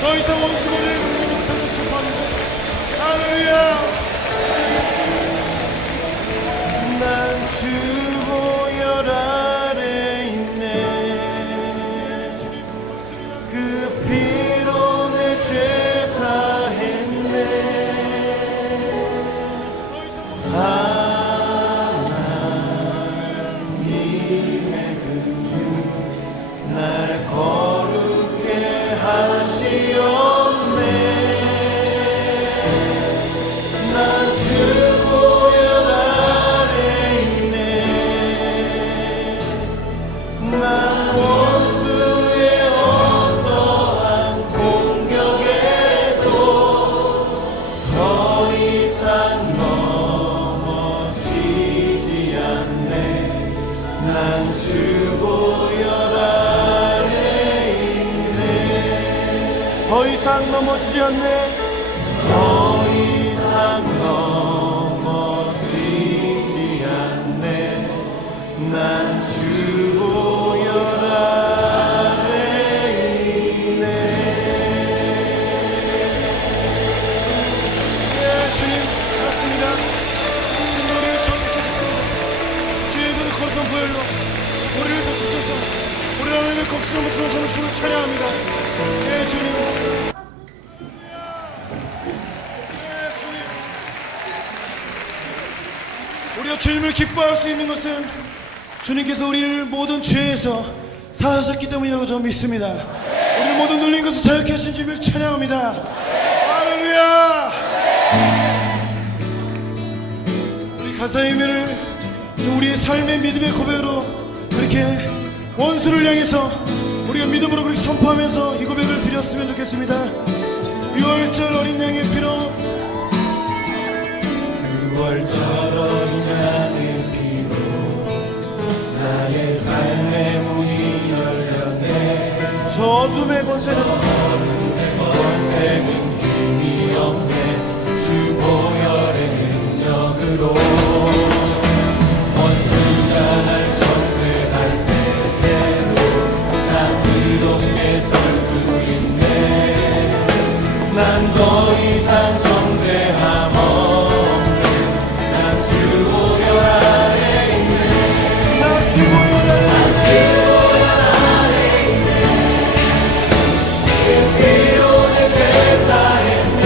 더 이상 원수거리를 누리지 못하는 슬퍼합니다. 할렐루야. 난 주 보혈 아래 있네. 그 피로 내 죄 사했네. 하나님의 그 날 거룩해 하시옵네. 난 주 보혈 아래 있네. 난 원수의 어떠한 공격에도 더 이상 넘어지지 않네. 난 주 보혈 아래 있네. 더 이상 넘어지지 않네. 더 이상 넘어지지 않네. 난 주 보혈 아래 있네. 예, 주님, 맞습니다. 주님 우리를 정복해주습니다. 주의 그 거룩한 보혈로 우리를 덮으셔서 우리 하나님의 걱정을 못하는 주를 찬양합니다. 예, 주님. 예, 주님. 우리가 주님을 기뻐할 수 있는 것은 주님께서 우리를 모든 죄에서 사하셨기 때문이라고 저는 믿습니다. 우리를 모든 눌린 것을 자유케 하신 주님을 찬양합니다. 할렐루야. 우리 가사의 의미를 우리의 삶의 믿음의 고백으로 그렇게 원수를 향해서 우리가 믿음으로 그렇게 선포하면서 이 고백을 드렸으면 좋겠습니다. 6월절 어린 양의 피로 6월절 어린 양의 피로 나의 삶의 문이 열렸네. 저 어둠의 권세는 힘이 없네. 주 보혈의 능력으로 원수가 날 정죄할 때에도 난 의롭게 설 수 있네. 난 더 이상 정죄함 없네. 난 주 보혈 아래 있네. 난 주 보혈 아래 있네. 그 피로 내 죄 사했네.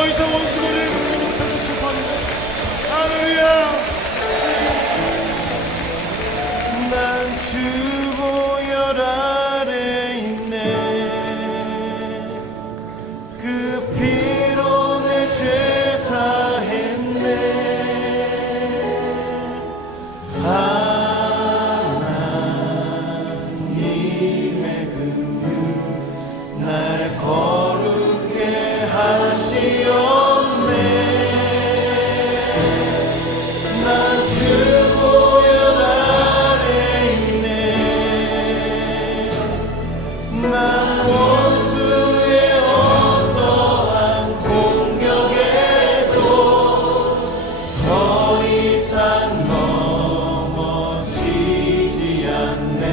더 이상 원수거리를 견디지 못하고 슬퍼합니다. 할렐루야. 난 주보혈 아래 있네. 그 피로 내 죄 사했네. 하나님의 긍휼 날 거룩해 하시었네. 난 주보혈 아래 있네. 난 원수의 어떠한 공격에도 더 이상 넘어지지 않네.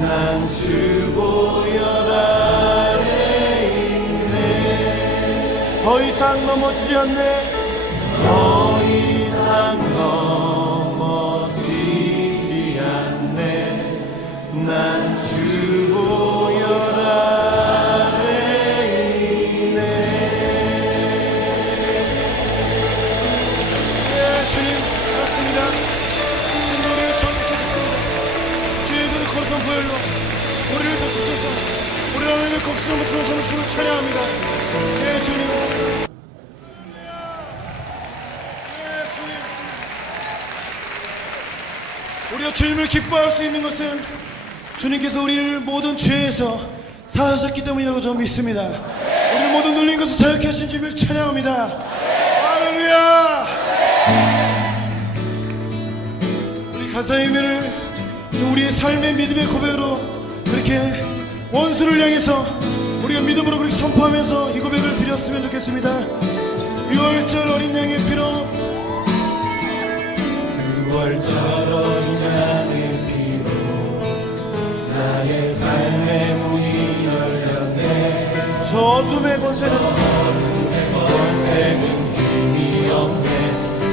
난 주보혈 아래 있네. 더 이상 넘어지지 않네. 더 이상 넘어지지 않네. 난 주보혈 아래 있네. 네, 주님, 맞습니다. 주님 우리를 정복해주십니다. 주의 그 거룩한 보혈로 우리를 덮으셔서 우리 하나님의 걱정 못하는 손을 주를 찬양합니다. 네, 주님. 우리가 주님을 기뻐할 수 있는 것은 주님께서 우리를 모든 죄에서 사하셨기 때문이라고 저는 믿습니다. 우리를 모든 눌린 것을 자유케 하신 주님을 찬양합니다. 할렐루야. 우리 가사의 의미를 우리의 삶의 믿음의 고백으로 그렇게 원수를 향해서 우리가 믿음으로 그렇게 선포하면서 이 고백을 드렸으면 좋겠습니다. 6월절 어린 양의 피로 6월절 어린 양의 피로 나의 삶의 문이 열렸네. 저 어둠의 권세는 힘이 없네.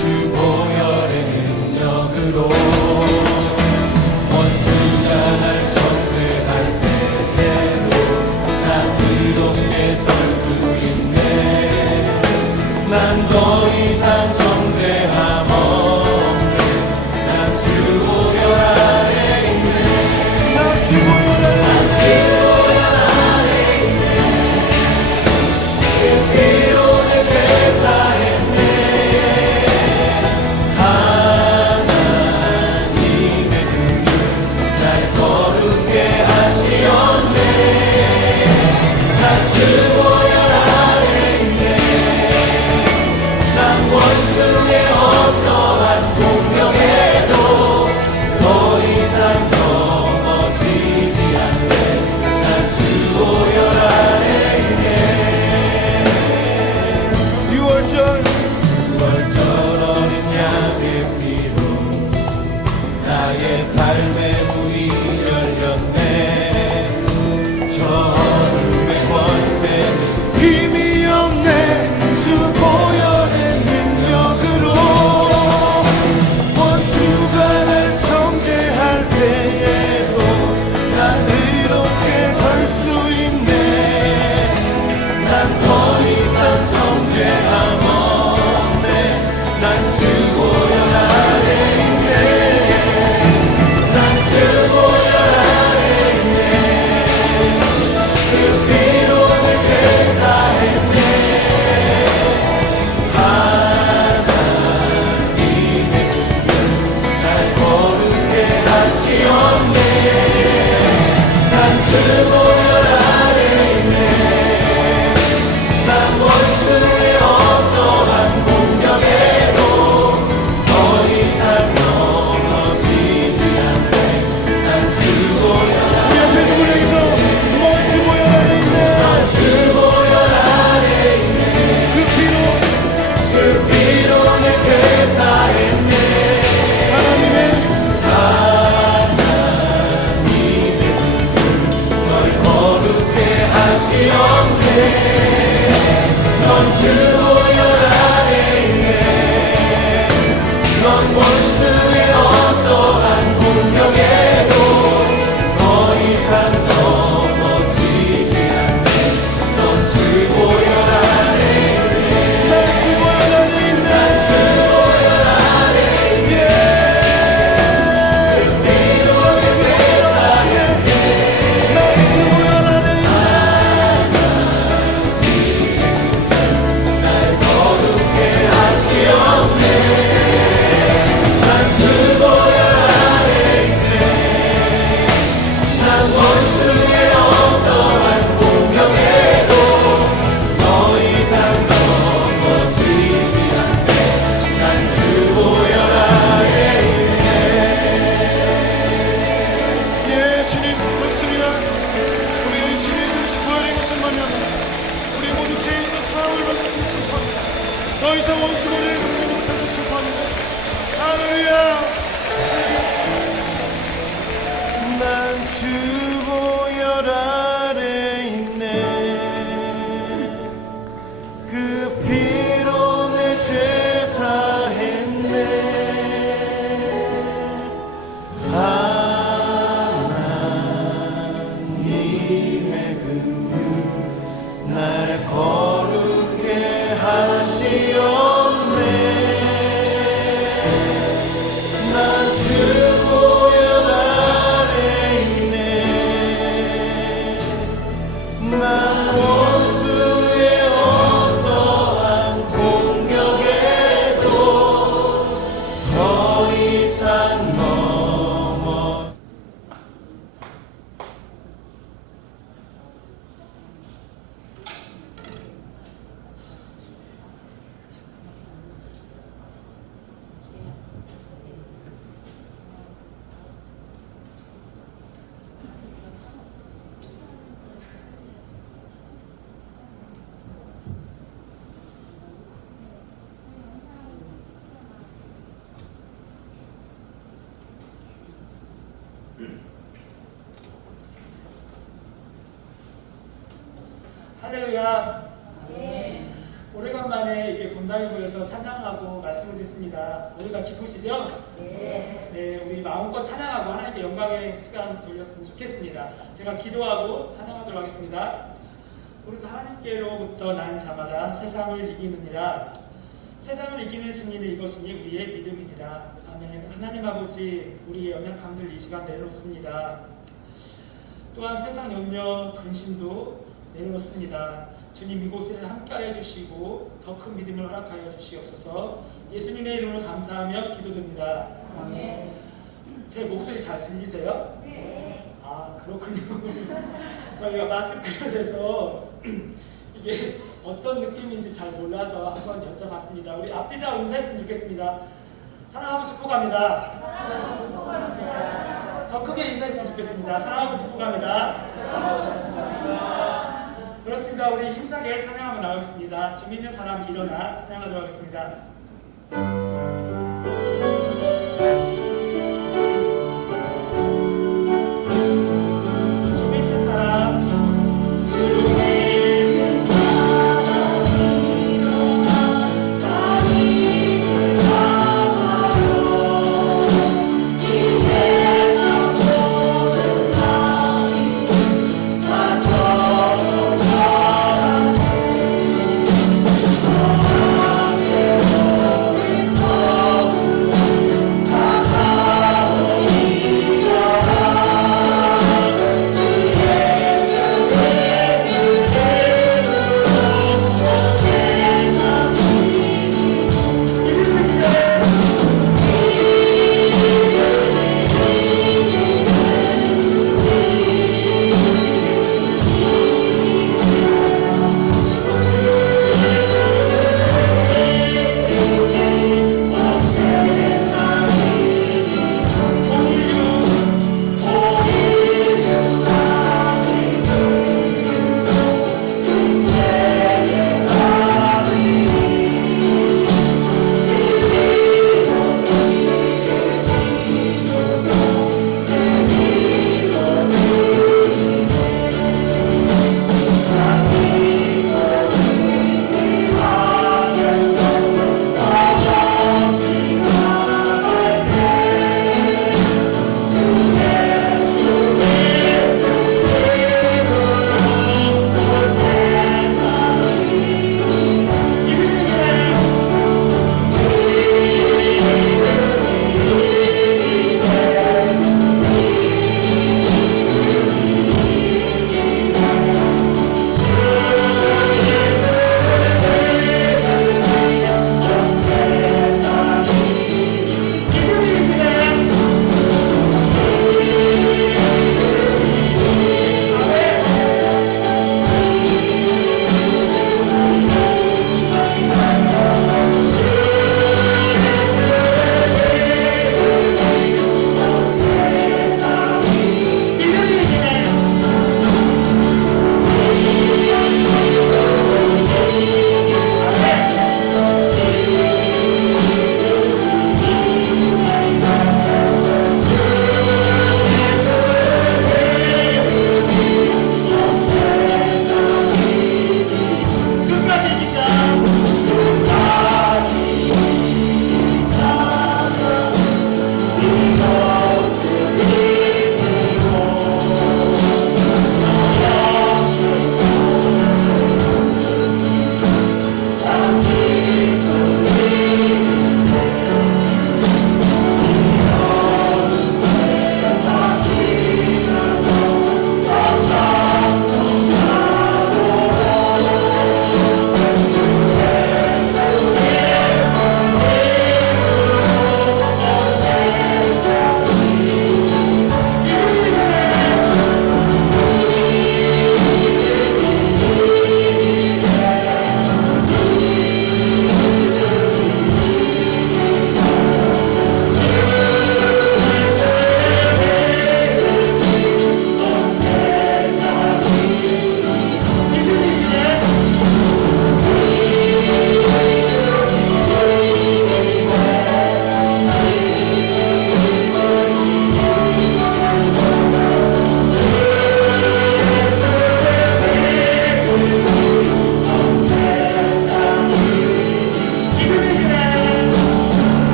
주보혈의 능력으로 원수가 날 정죄할 때에도 난 의롭게 설 수 있네. 난 더 이상 정죄함 없네. 난 주보혈 아래 있네. 난 주보혈 아래 있네. 그 피로 내 죄 사했네. 하나님의 긍휼 날 거룩게 하시었네. 난 주보혈 아래 있네. 난 원수의 어떠한 공격에도 더 이상 넘어지지 않네. 난 주보혈 아래 있네. 6월절 어린 양의 피로 나의 삶의 문이 열렸네. 저 어둠의 권세는 힘이 없네. 주보혈의 능력으로 원수가 날 정죄할 때에도 난 의롭게 설 수 있네. 난 더 이상 정죄함 없네. 난 주보혈 아래 있네. 난 주보혈 아래 있네. 그 피로 내 죄 사했네. 하나님의 긍휼 날 거룩게 하시었네. 난 주보혈 아래 있네. 난 원수의 어떠한 공격에도 더 이상 넘어지지 않네. 난 주보혈 우리 앞에 누굴 향해서 주보혈 아래 있네. 난 주보혈 아래 있네. 그 피로 그 피로 내 죄 사했네. 하나님의 널 거룩게 하시었네. 넌 주보혈 아래 있네. 넌 원수의 어떠한 공격에도 더 이상 넘어지지 않네. 넌 주보혈 아래 있네. 우리 모두 죄인으로 사함을 받는 줄 축복합니다. 더 이상 원수거리를 경험하지 못할 줄 축복합니다. 할렐루야. 난 주 보혈 아래 있네. 그 피로 내 죄 사했네. 하나님의 그 날 거룩해 하시옵네. 난 주 보혈 아래 있네. 난 원수의 어떠한 공격에도 더 이상 넘어. 할렐루야. 오래간만에 이렇게 본당에 모여서 찬양하고 말씀을 듣습니다. 우리가 기쁘시죠? 네, 우리 마음껏 찬양하고 하나님께 영광의 시간 돌렸으면 좋겠습니다. 제가 기도하고 찬양하도록 하겠습니다. 우리도 하나님께로부터 난 자마다 세상을 이기느니라. 세상을 이기는 승리는 이것이니 우리의 믿음이니라. 아멘. 하나님 아버지, 우리의 연약함들 이 시간 내놓습니다. 또한 세상 염려, 근심도 내놓습니다. 주님 이곳을 함께하여 주시고 더 큰 믿음을 허락하여 주시옵소서. 예수님의 이름으로 감사하며 기도드립니다. 아멘. 제 목소리 잘 들리세요? 네. 아, 그렇군요. 저희가 마스크를 해서 이게 어떤 느낌인지 잘 몰라서 한번 여쭤봤습니다. 우리 앞뒤자 인사했으면 좋겠습니다. 사랑하고 축복합니다. 사랑하고 축복합니다. 더 크게 인사했으면 좋겠습니다. 사랑하고 축복합니다. 그렇습니다. 우리 힘차게 찬양하며 나가겠습니다. 주 믿는 사람 일어나 찬양하도록 하겠습니다. 주 믿는 사람 주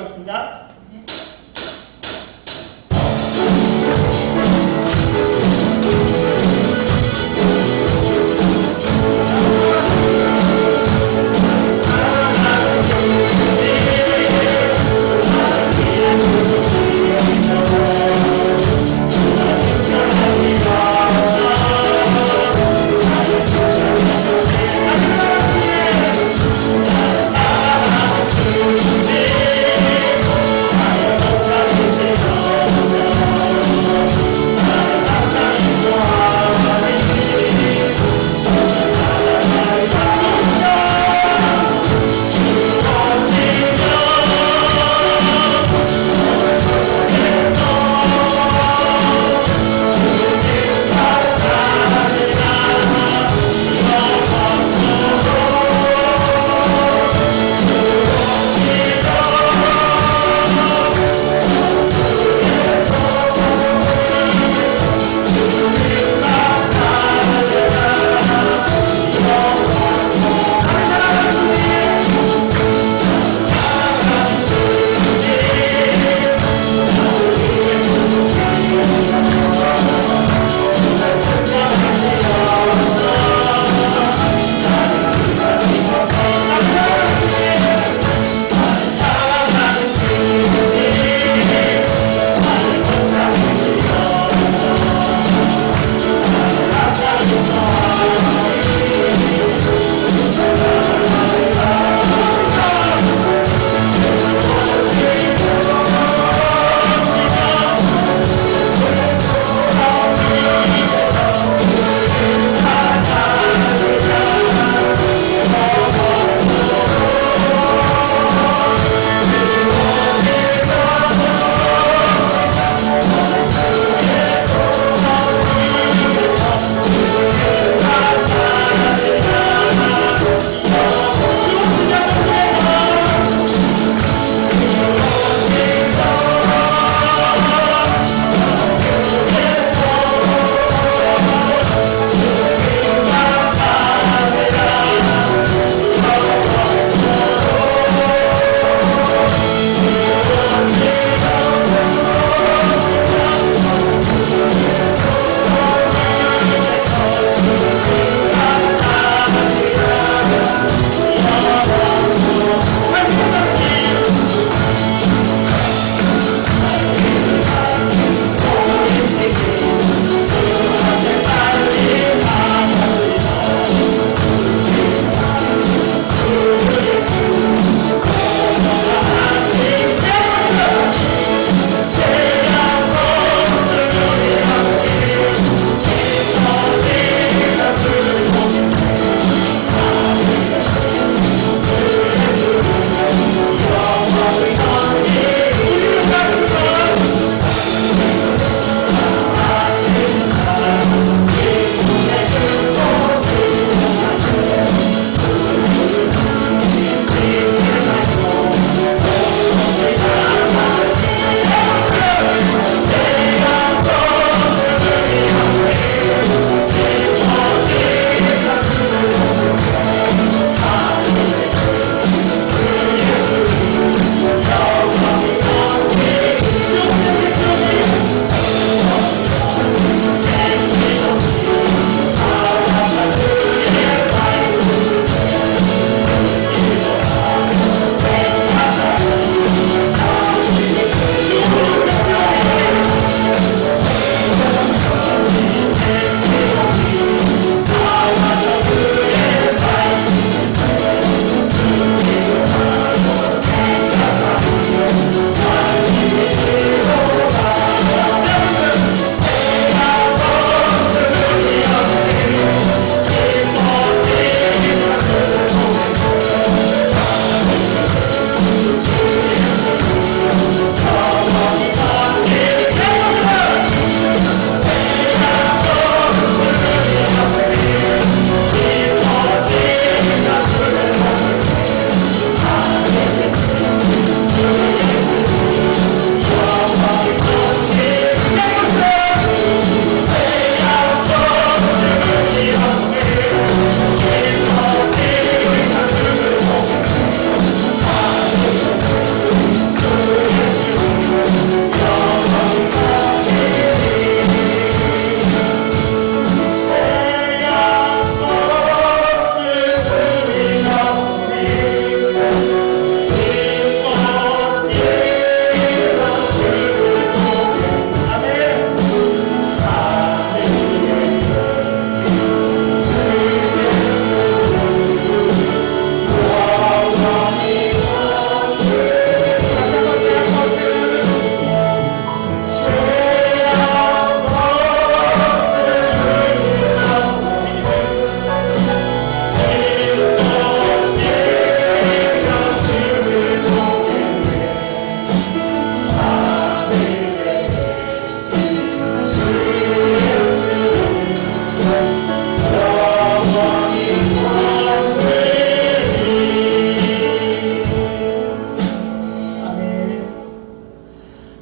하겠습니다.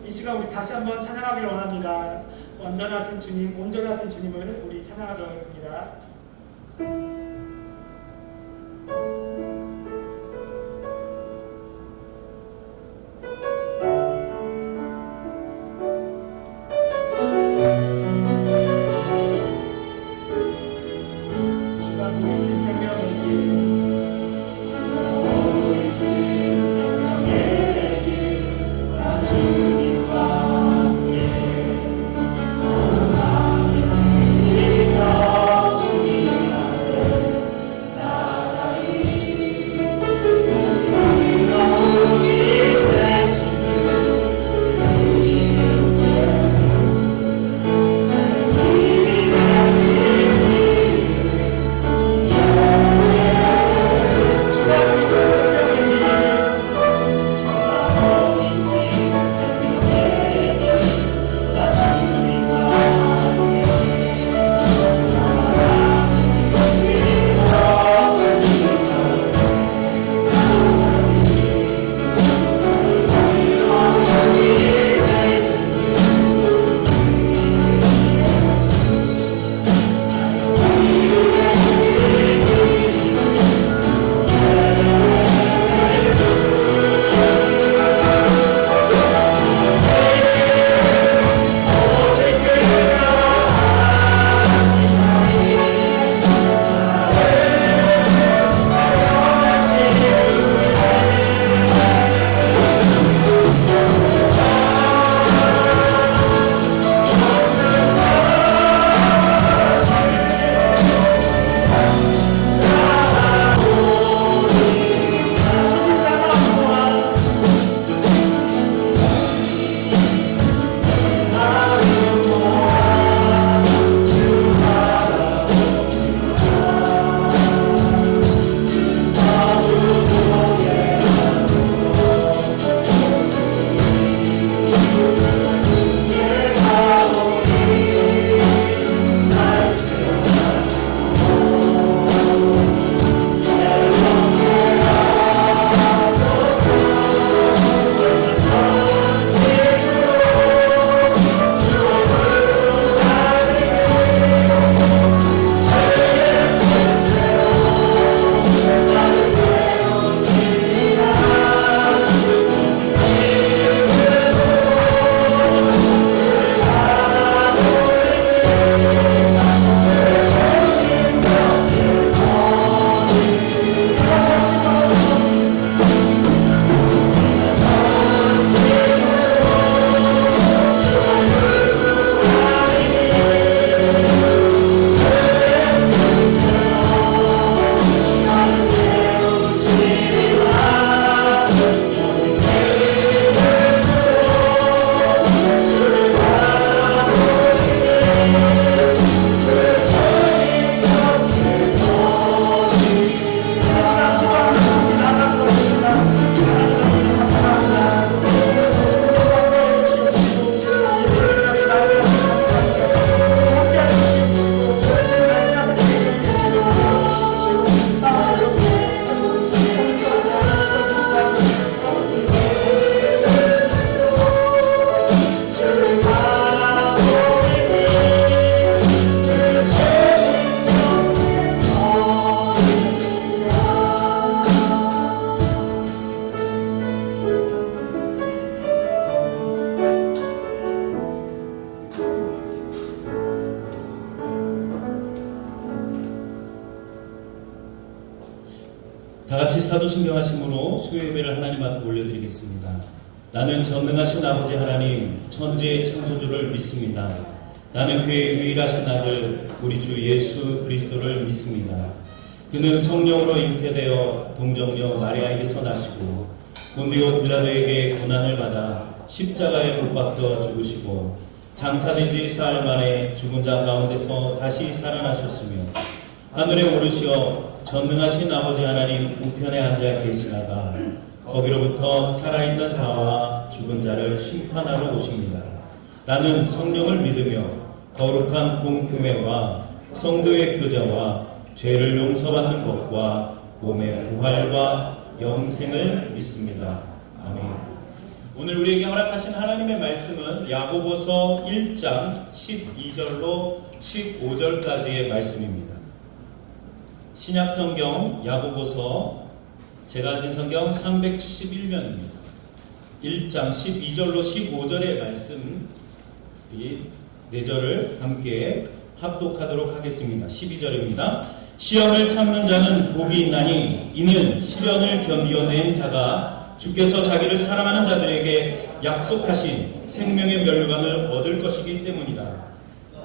이 시간 우리 다시 한번 찬양하기를 원합니다. 완전하신 주님, 온전하신 주님을 우리 찬양하도록 하겠습니다. 주가 보이신 생명의 길, 보이신 생명의 길, 나 주님과 함께 사랑하게 되리라. 주님 앞에 나가리 의로움이 되신 주 이름 예수 힘이 되신 다 같이 사도신경하심으로 수요예배를 하나님 앞에 올려드리겠습니다. 나는 전능하신 아버지 하나님 천지의 창조주를 믿습니다. 나는 그의 유일하신 아들 우리 주 예수 그리스도를 믿습니다. 그는 성령으로 잉태되어 동정녀 마리아에게서 나시고 본디오 빌라도에게 고난을 받아 십자가에 못 박혀 죽으시고 장사된 지 사흘 만에 죽은 자 가운데서 다시 살아나셨으며 하늘에 오르시어 전능하신 아버지 하나님 우편에 앉아 계시다가 거기로부터 살아있는 자와 죽은 자를 심판하러 오십니다. 나는 성령을 믿으며 거룩한 공교회와 성도의 교제와 죄를 용서받는 것과 몸의 부활과 영생을 믿습니다. 아멘. 오늘 우리에게 허락하신 하나님의 말씀은 야고보서 1장 12절로 15절까지의 말씀입니다. 신약성경 야고보서 제가 가진 성경 371면입니다. 1장 12절로 15절의 말씀 이 4절을 함께 합독하도록 하겠습니다. 12절입니다. 시험을 참는 자는 복이 있나니 이는 시련을 견디어낸 자가 주께서 자기를 사랑하는 자들에게 약속하신 생명의 멸류관을 얻을 것이기 때문이라.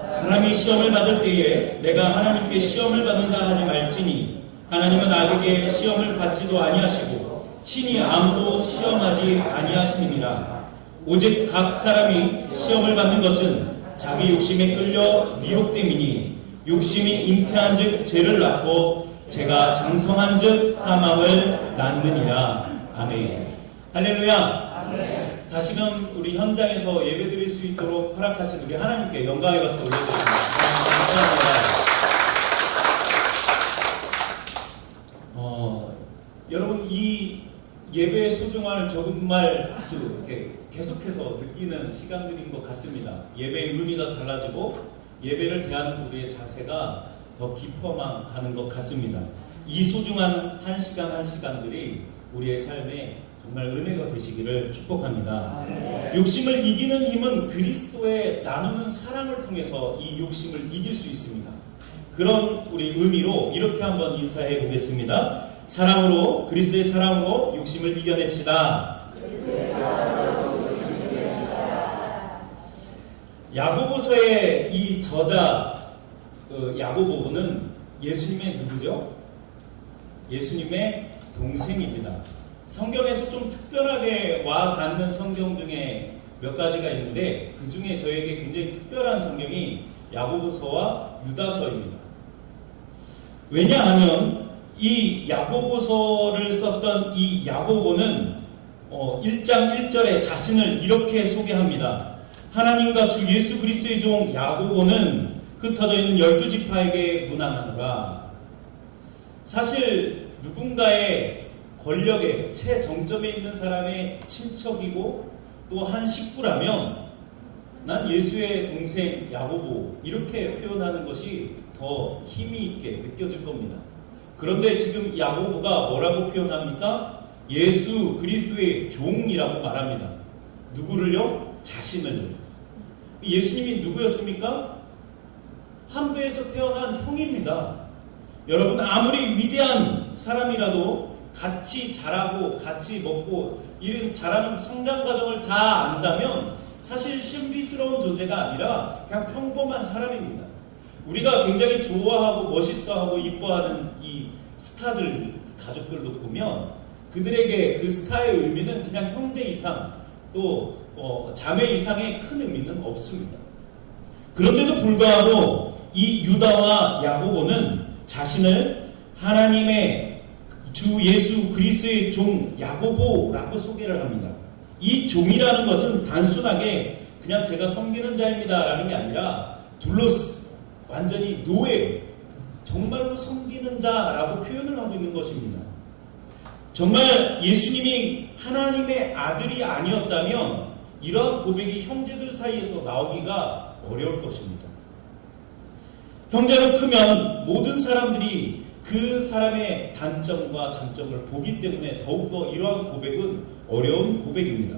사람이 시험을 받을 때에 내가 하나님께 시험을 받는다 하지 말지니 하나님은 악에게 시험을 받지도 아니하시고 친히 아무도 시험하지 아니하시느니라. 오직 각 사람이 시험을 받는 것은 자기 욕심에 끌려 미혹됨이니 욕심이 잉태한즉 죄를 낳고 죄가 장성한즉 사망을 낳느니라. 아멘. 할렐루야. 아멘. 다시금 우리 현장에서 예배드릴 수 있도록 허락하신 우리 하나님께 영광의 박수 올려드립니다. 감사합니다. 여러분 이 예배의 소중함을 정말 아주 이렇게 계속해서 느끼는 시간들인 것 같습니다. 예배의 의미가 달라지고 예배를 대하는 우리의 자세가 더 깊어만 가는 것 같습니다. 이 소중한 한 시간 한 시간들이 우리의 삶에 정말 은혜가 되시기를 축복합니다. 욕심을 이기는 힘은 그리스도의 나누는 사랑을 통해서 이 욕심을 이길 수 있습니다. 그런 우리 의미로 이렇게 한번 인사해 보겠습니다. 사랑으로, 그리스도의 사랑으로 욕심을 이겨냅시다. 야고보서의 이 저자 야고보는 예수님의 누구죠? 예수님의 동생입니다. 성경에서 좀 특별하게 와 닿는 성경 중에 몇 가지가 있는데 그 중에 저에게 굉장히 특별한 성경이 야고보서와 유다서입니다. 왜냐하면 이 야고보서를 썼던 이 야고보는 1장 1절에 자신을 이렇게 소개합니다. 하나님과 주 예수 그리스도의 종 야고보는 흩어져 있는 12지파에게 문안하노라. 사실 누군가의 권력의 최정점에 있는 사람의 친척이고 또 한 식구라면 난 예수의 동생 야고보 이렇게 표현하는 것이 더 힘이 있게 느껴질 겁니다. 그런데 지금 야고보가 뭐라고 표현합니까? 예수 그리스도의 종이라고 말합니다. 누구를요? 자신을요. 예수님이 누구였습니까? 한 배에서 태어난 형입니다. 여러분 아무리 위대한 사람이라도 같이 자라고 같이 먹고 이런 자라는 성장 과정을 다 안다면 사실 신비스러운 존재가 아니라 그냥 평범한 사람입니다. 우리가 굉장히 좋아하고 멋있어하고 이뻐하는 이 스타들 가족들도 보면 그들에게 그 스타의 의미는 그냥 형제 이상 또 자매 이상의 큰 의미는 없습니다. 그런데도 불구하고 이 유다와 야고보는 자신을 하나님의 주 예수 그리스도의 종 야고보라고 소개를 합니다. 이 종이라는 것은 단순하게 그냥 제가 섬기는 자입니다 라는 게 아니라 둘로스 완전히 노예 정말로 섬기는 자라고 표현을 하고 있는 것입니다. 정말 예수님이 하나님의 아들이 아니었다면 이러한 고백이 형제들 사이에서 나오기가 어려울 것입니다. 형제로 크면 모든 사람들이 그 사람의 단점과 장점을 보기 때문에 더욱더 이러한 고백은 어려운 고백입니다.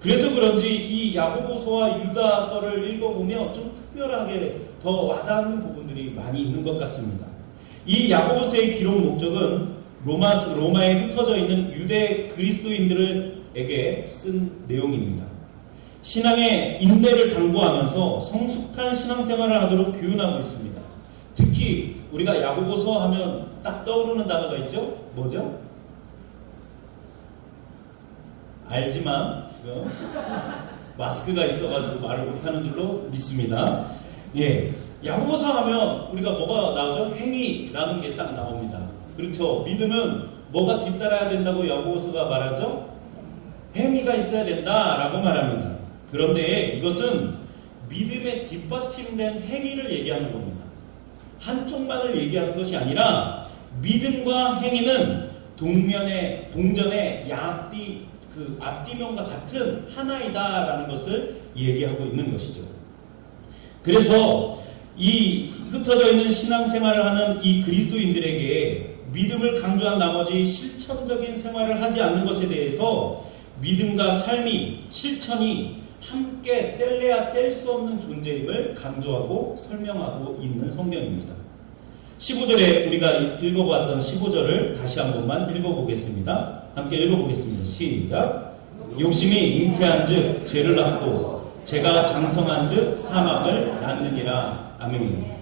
그래서 그런지 이 야고보서와 유다서를 읽어보면 좀 특별하게 더 와닿는 부분들이 많이 있는 것 같습니다. 이 야고보서의 기록 목적은 로마에 흩어져 있는 유대 그리스도인들에게 쓴 내용입니다. 신앙의 인내를 당부하면서 성숙한 신앙생활을 하도록 교훈하고 있습니다. 특히 우리가 야고보서 하면 딱 떠오르는 단어가 있죠? 뭐죠? 알지만 지금 마스크가 있어가지고 말을 못하는 줄로 믿습니다. 예, 야고보서 하면 우리가 뭐가 나오죠? 행위라는 게 딱 나옵니다. 그렇죠? 믿음은 뭐가 뒤따라야 된다고 야고보서가 말하죠? 행위가 있어야 된다라고 말합니다. 그런데 이것은 믿음에 뒷받침된 행위를 얘기하는 겁니다. 한쪽만을 얘기하는 것이 아니라 믿음과 행위는 동전의 그 앞뒤면과 같은 하나이다라는 것을 얘기하고 있는 것이죠. 그래서 이 흩어져 있는 신앙생활을 하는 이 그리스도인들에게 믿음을 강조한 나머지 실천적인 생활을 하지 않는 것에 대해서 믿음과 삶이 실천이 함께 뗄래야 뗄 수 없는 존재임을 강조하고 설명하고 있는 성경입니다. 15절에 우리가 읽어보았던 15절을 다시 한 번만 읽어보겠습니다. 함께 읽어보겠습니다. 시작. 욕심이 잉태한 즉 죄를 낳고 죄가 장성한 즉 사망을 낳느니라. 아멘.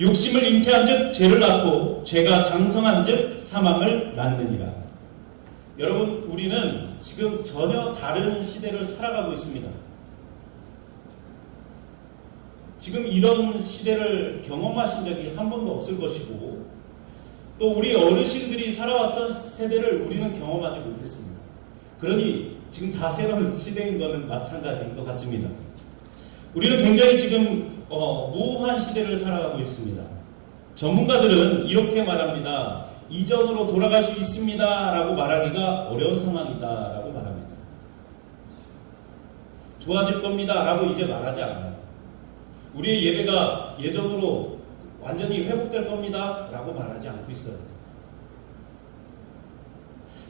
욕심을 잉태한 즉 죄를 낳고 죄가 장성한 즉 사망을 낳느니라. 여러분, 우리는 지금 전혀 다른 시대를 살아가고 있습니다. 지금 이런 시대를 경험하신 적이 한 번도 없을 것이고, 또 우리 어르신들이 살아왔던 세대를 우리는 경험하지 못했습니다. 그러니 지금 다 새로운 시대인 것은 마찬가지인 것 같습니다. 우리는 굉장히 지금 모호한 시대를 살아가고 있습니다. 전문가들은 이렇게 말합니다. 이전으로 돌아갈 수 있습니다 라고 말하기가 어려운 상황이다 라고 말합니다. 좋아질 겁니다 라고 이제 말하지 않아요. 우리의 예배가 예전으로 완전히 회복될 겁니다 라고 말하지 않고 있어요.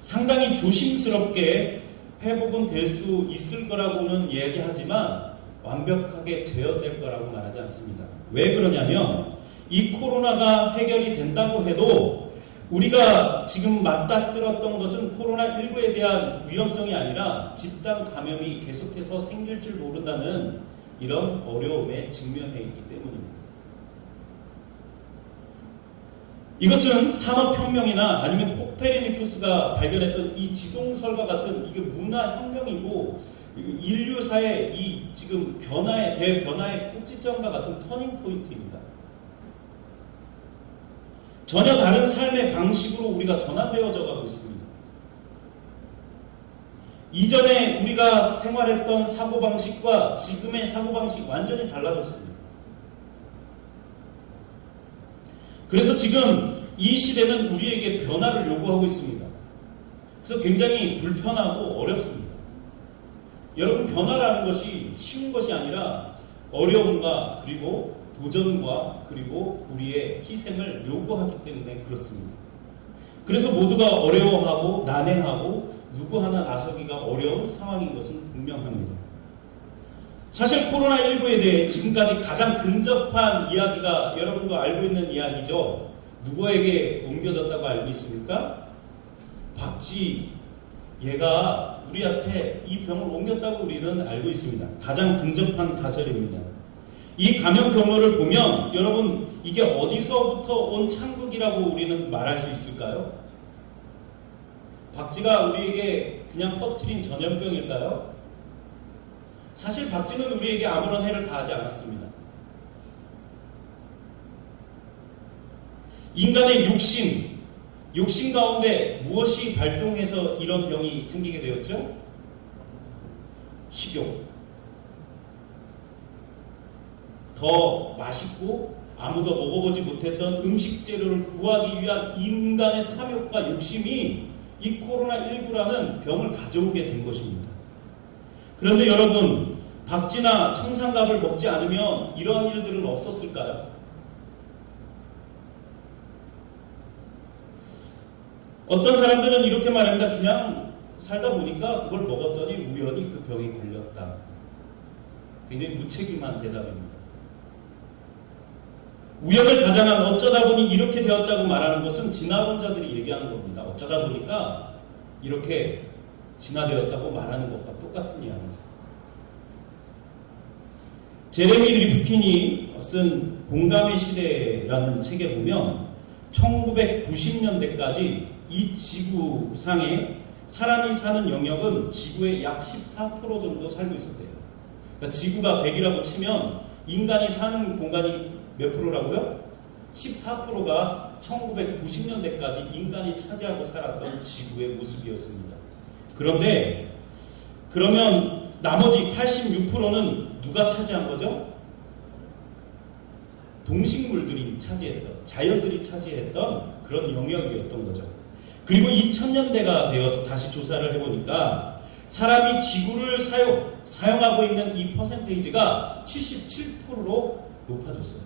상당히 조심스럽게 회복은 될 수 있을 거라고는 얘기하지만 완벽하게 제어될 거라고 말하지 않습니다. 왜 그러냐면 이 코로나가 해결이 된다고 해도 우리가 지금 맞닥뜨렸던 것은 코로나19에 대한 위험성이 아니라 집단 감염이 계속해서 생길 줄 모른다는 이런 어려움에 직면해 있기 때문입니다. 이것은 산업혁명이나 아니면 코페르니쿠스가 발견했던 이 지동설과 같은 이게 문화혁명이고 인류사의 이 지금 변화의 대변화의 꼭지점과 같은 터닝포인트입니다. 전혀 다른 삶의 방식으로 우리가 전환되어져 가고 있습니다. 이전에 우리가 생활했던 사고방식과 지금의 사고방식 완전히 달라졌습니다. 그래서 지금 이 시대는 우리에게 변화를 요구하고 있습니다. 그래서 굉장히 불편하고 어렵습니다. 여러분, 변화라는 것이 쉬운 것이 아니라 어려움과 그리고 도전과 그리고 우리의 희생을 요구하기 때문에 그렇습니다. 그래서 모두가 어려워하고 난해하고 누구 하나 나서기가 어려운 상황인 것은 분명합니다. 사실 코로나19에 대해 지금까지 가장 근접한 이야기가 여러분도 알고 있는 이야기죠. 누구에게 옮겨졌다고 알고 있습니까? 박쥐, 얘가 우리한테 이 병을 옮겼다고 우리는 알고 있습니다. 가장 근접한 가설입니다. 이 감염 경로를 보면 여러분, 이게 어디서부터 온 창극이라고 우리는 말할 수 있을까요? 박쥐가 우리에게 그냥 퍼뜨린 전염병일까요? 사실 박쥐는 우리에게 아무런 해를 가하지 않았습니다. 인간의 욕심 가운데 무엇이 발동해서 이런 병이 생기게 되었죠? 식욕. 더 맛있고 아무도 먹어보지 못했던 음식 재료를 구하기 위한 인간의 탐욕과 욕심이 이 코로나19라는 병을 가져오게 된 것입니다. 그런데 여러분, 박쥐나 청산갑을 먹지 않으면 이러한 일들은 없었을까요? 어떤 사람들은 이렇게 말합니다. 그냥 살다 보니까 그걸 먹었더니 우연히 그 병이 걸렸다. 굉장히 무책임한 대답입니다. 우연을 가장한 어쩌다 보니 이렇게 되었다고 말하는 것은 진화론자들이 얘기하는 겁니다. 어쩌다 보니까 이렇게 진화되었다고 말하는 것과 똑같은 이야기죠. 제레미 리프킨이 쓴 공감의 시대라는 책에 보면 1990년대까지 이 지구상에 사람이 사는 영역은 지구의 약 14% 정도 살고 있었대요. 그러니까 지구가 100이라고 치면 인간이 사는 공간이 몇 프로라고요? 14%가 1990년대까지 인간이 차지하고 살았던 지구의 모습이었습니다. 그런데 그러면 나머지 86%는 누가 차지한 거죠? 동식물들이 차지했던, 자연들이 차지했던 그런 영역이었던 거죠. 그리고 2000년대가 되어서 다시 조사를 해보니까 사람이 지구를 사용하고 있는 이 퍼센테이지가 77%로 높아졌어요.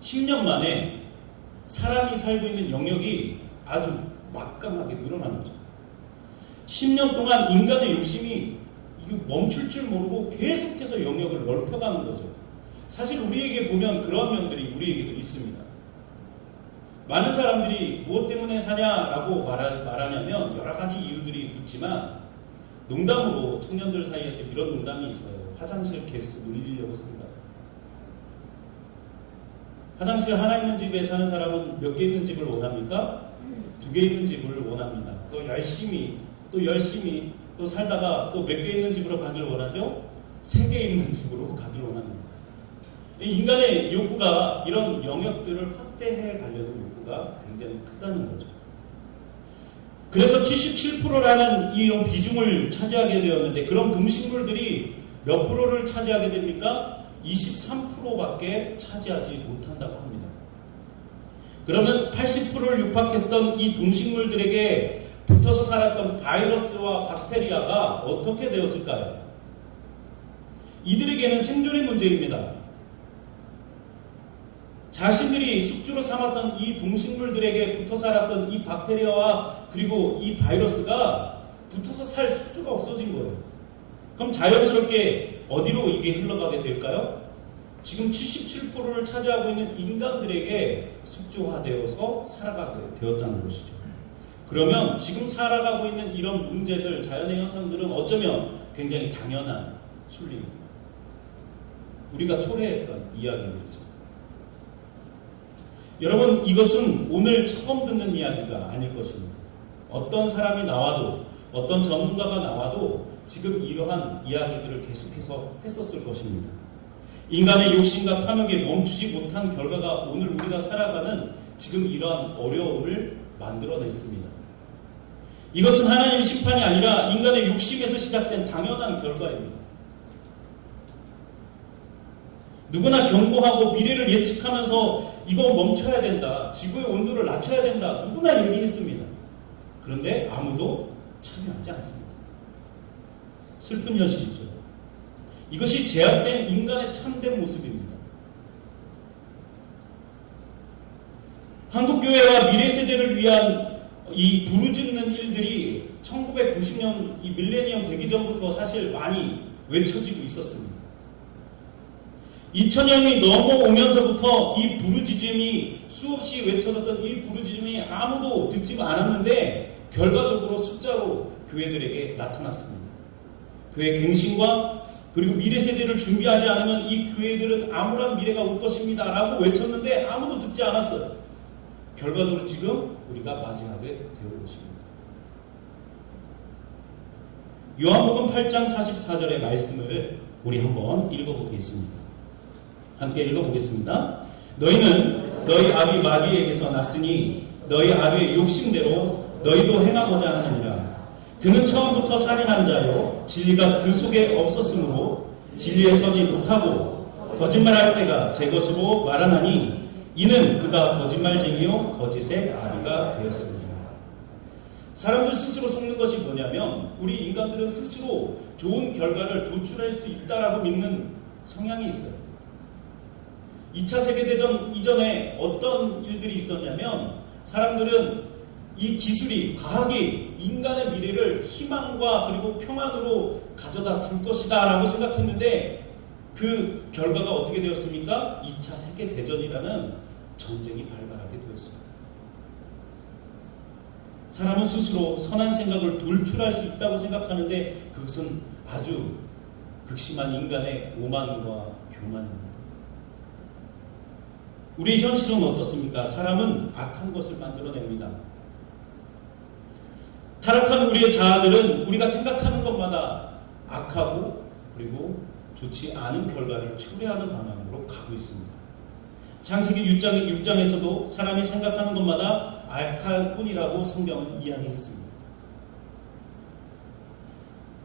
10년 만에 사람이 살고 있는 영역이 아주 막강하게 늘어난 거죠. 10년 동안 인간의 욕심이 이거 멈출 줄 모르고 계속해서 영역을 넓혀가는 거죠. 사실 우리에게 보면 그런 면들이 우리에게도 있습니다. 많은 사람들이 무엇 때문에 사냐라고 말하냐면 여러 가지 이유들이 붙지만 농담으로 청년들 사이에서 이런 농담이 있어요. 화장실 개수 늘리려고 산다. 화장실 하나 있는 집에 사는 사람은 몇 개 있는 집을 원합니까? 2개 있는 집을 원합니다. 또 열심히 또 살다가 또 몇 개 있는 집으로 가길 원하죠? 3개 있는 집으로 가길 원합니다. 인간의 욕구가 이런 영역들을 확대해 가려는 욕구가 굉장히 크다는 거죠. 그래서 77%라는 이런 비중을 차지하게 되었는데 그런 동식물들이 몇 프로를 차지하게 됩니까? 23%밖에 차지하지 못한다고 합니다. 그러면 80%를 육박했던 이 동식물들에게 붙어서 살았던 바이러스와 박테리아가 어떻게 되었을까요? 이들에게는 생존의 문제입니다. 자신들이 숙주로 삼았던 이 동식물들에게 붙어 살았던 이 박테리아와 그리고 이 바이러스가 붙어서 살 숙주가 없어진 거예요. 그럼 자연스럽게 어디로 이게 흘러가게 될까요? 지금 77%를 차지하고 있는 인간들에게 숙주화되어서 살아가게 되었다는 것이죠. 그러면 지금 살아가고 있는 이런 문제들, 자연의 현상들은 어쩌면 굉장히 당연한 순리입니다. 우리가 초래했던 이야기들이죠. 여러분, 이것은 오늘 처음 듣는 이야기가 아닐 것입니다. 어떤 사람이 나와도, 어떤 전문가가 나와도 지금 이러한 이야기들을 계속해서 했었을 것입니다. 인간의 욕심과 탐욕에 멈추지 못한 결과가 오늘 우리가 살아가는 지금 이러한 어려움을 만들어냈습니다. 이것은 하나님의 심판이 아니라 인간의 욕심에서 시작된 당연한 결과입니다. 누구나 경고하고 미래를 예측하면서 이거 멈춰야 된다, 지구의 온도를 낮춰야 된다, 누구나 얘기했습니다. 그런데 아무도 참여하지 않습니다. 슬픈 현실이죠. 이것이 제약된 인간의 참된 모습입니다. 한국교회와 미래 세대를 위한 이 부르짖는 일들이 1990년 이 밀레니엄 되기 전부터 사실 많이 외쳐지고 있었습니다. 2000년이 넘어오면서부터 이 부르짖음이 수없이 외쳐졌던 이 부르짖음이 아무도 듣지 않았는데 결과적으로 숫자로 교회들에게 나타났습니다. 그의 갱신과 그리고 미래 세대를 준비하지 않으면 이 교회들은 암울한 미래가 올 것입니다 라고 외쳤는데 아무도 듣지 않았어요. 결과적으로 지금 우리가 맞이하게 되어 있습니다. 요한복음 8장 44절의 말씀을 우리 한번 읽어보겠습니다. 함께 읽어보겠습니다. 너희는 너희 아비 마귀에게서 났으니 너희 아비의 욕심대로 너희도 행하고자 하느니라. 그는 처음부터 살인한 자요 진리가 그 속에 없었으므로 진리에 서지 못하고 거짓말할 때가 제 것으로 말하나니 이는 그가 거짓말쟁이요 거짓의 아비가 되었습니다. 사람들 스스로 속는 것이 뭐냐면 우리 인간들은 스스로 좋은 결과를 도출할 수 있다라고 믿는 성향이 있어요. 2차 세계대전 이전에 어떤 일들이 있었냐면 사람들은 이 기술이, 과학이 인간의 미래를 희망과 그리고 평안으로 가져다 줄 것이다 라고 생각했는데 그 결과가 어떻게 되었습니까? 2차 세계대전이라는 전쟁이 발발하게 되었습니다. 사람은 스스로 선한 생각을 돌출할 수 있다고 생각하는데 그것은 아주 극심한 인간의 오만과 교만입니다. 우리의 현실은 어떻습니까? 사람은 악한 것을 만들어냅니다. 타락한 우리의 자아들은 우리가 생각하는 것마다 악하고 그리고 좋지 않은 결과를 초래하는 방향으로 가고 있습니다. 창세기 6장에서도 사람이 생각하는 것마다 악할 뿐이라고 성경은 이야기했습니다.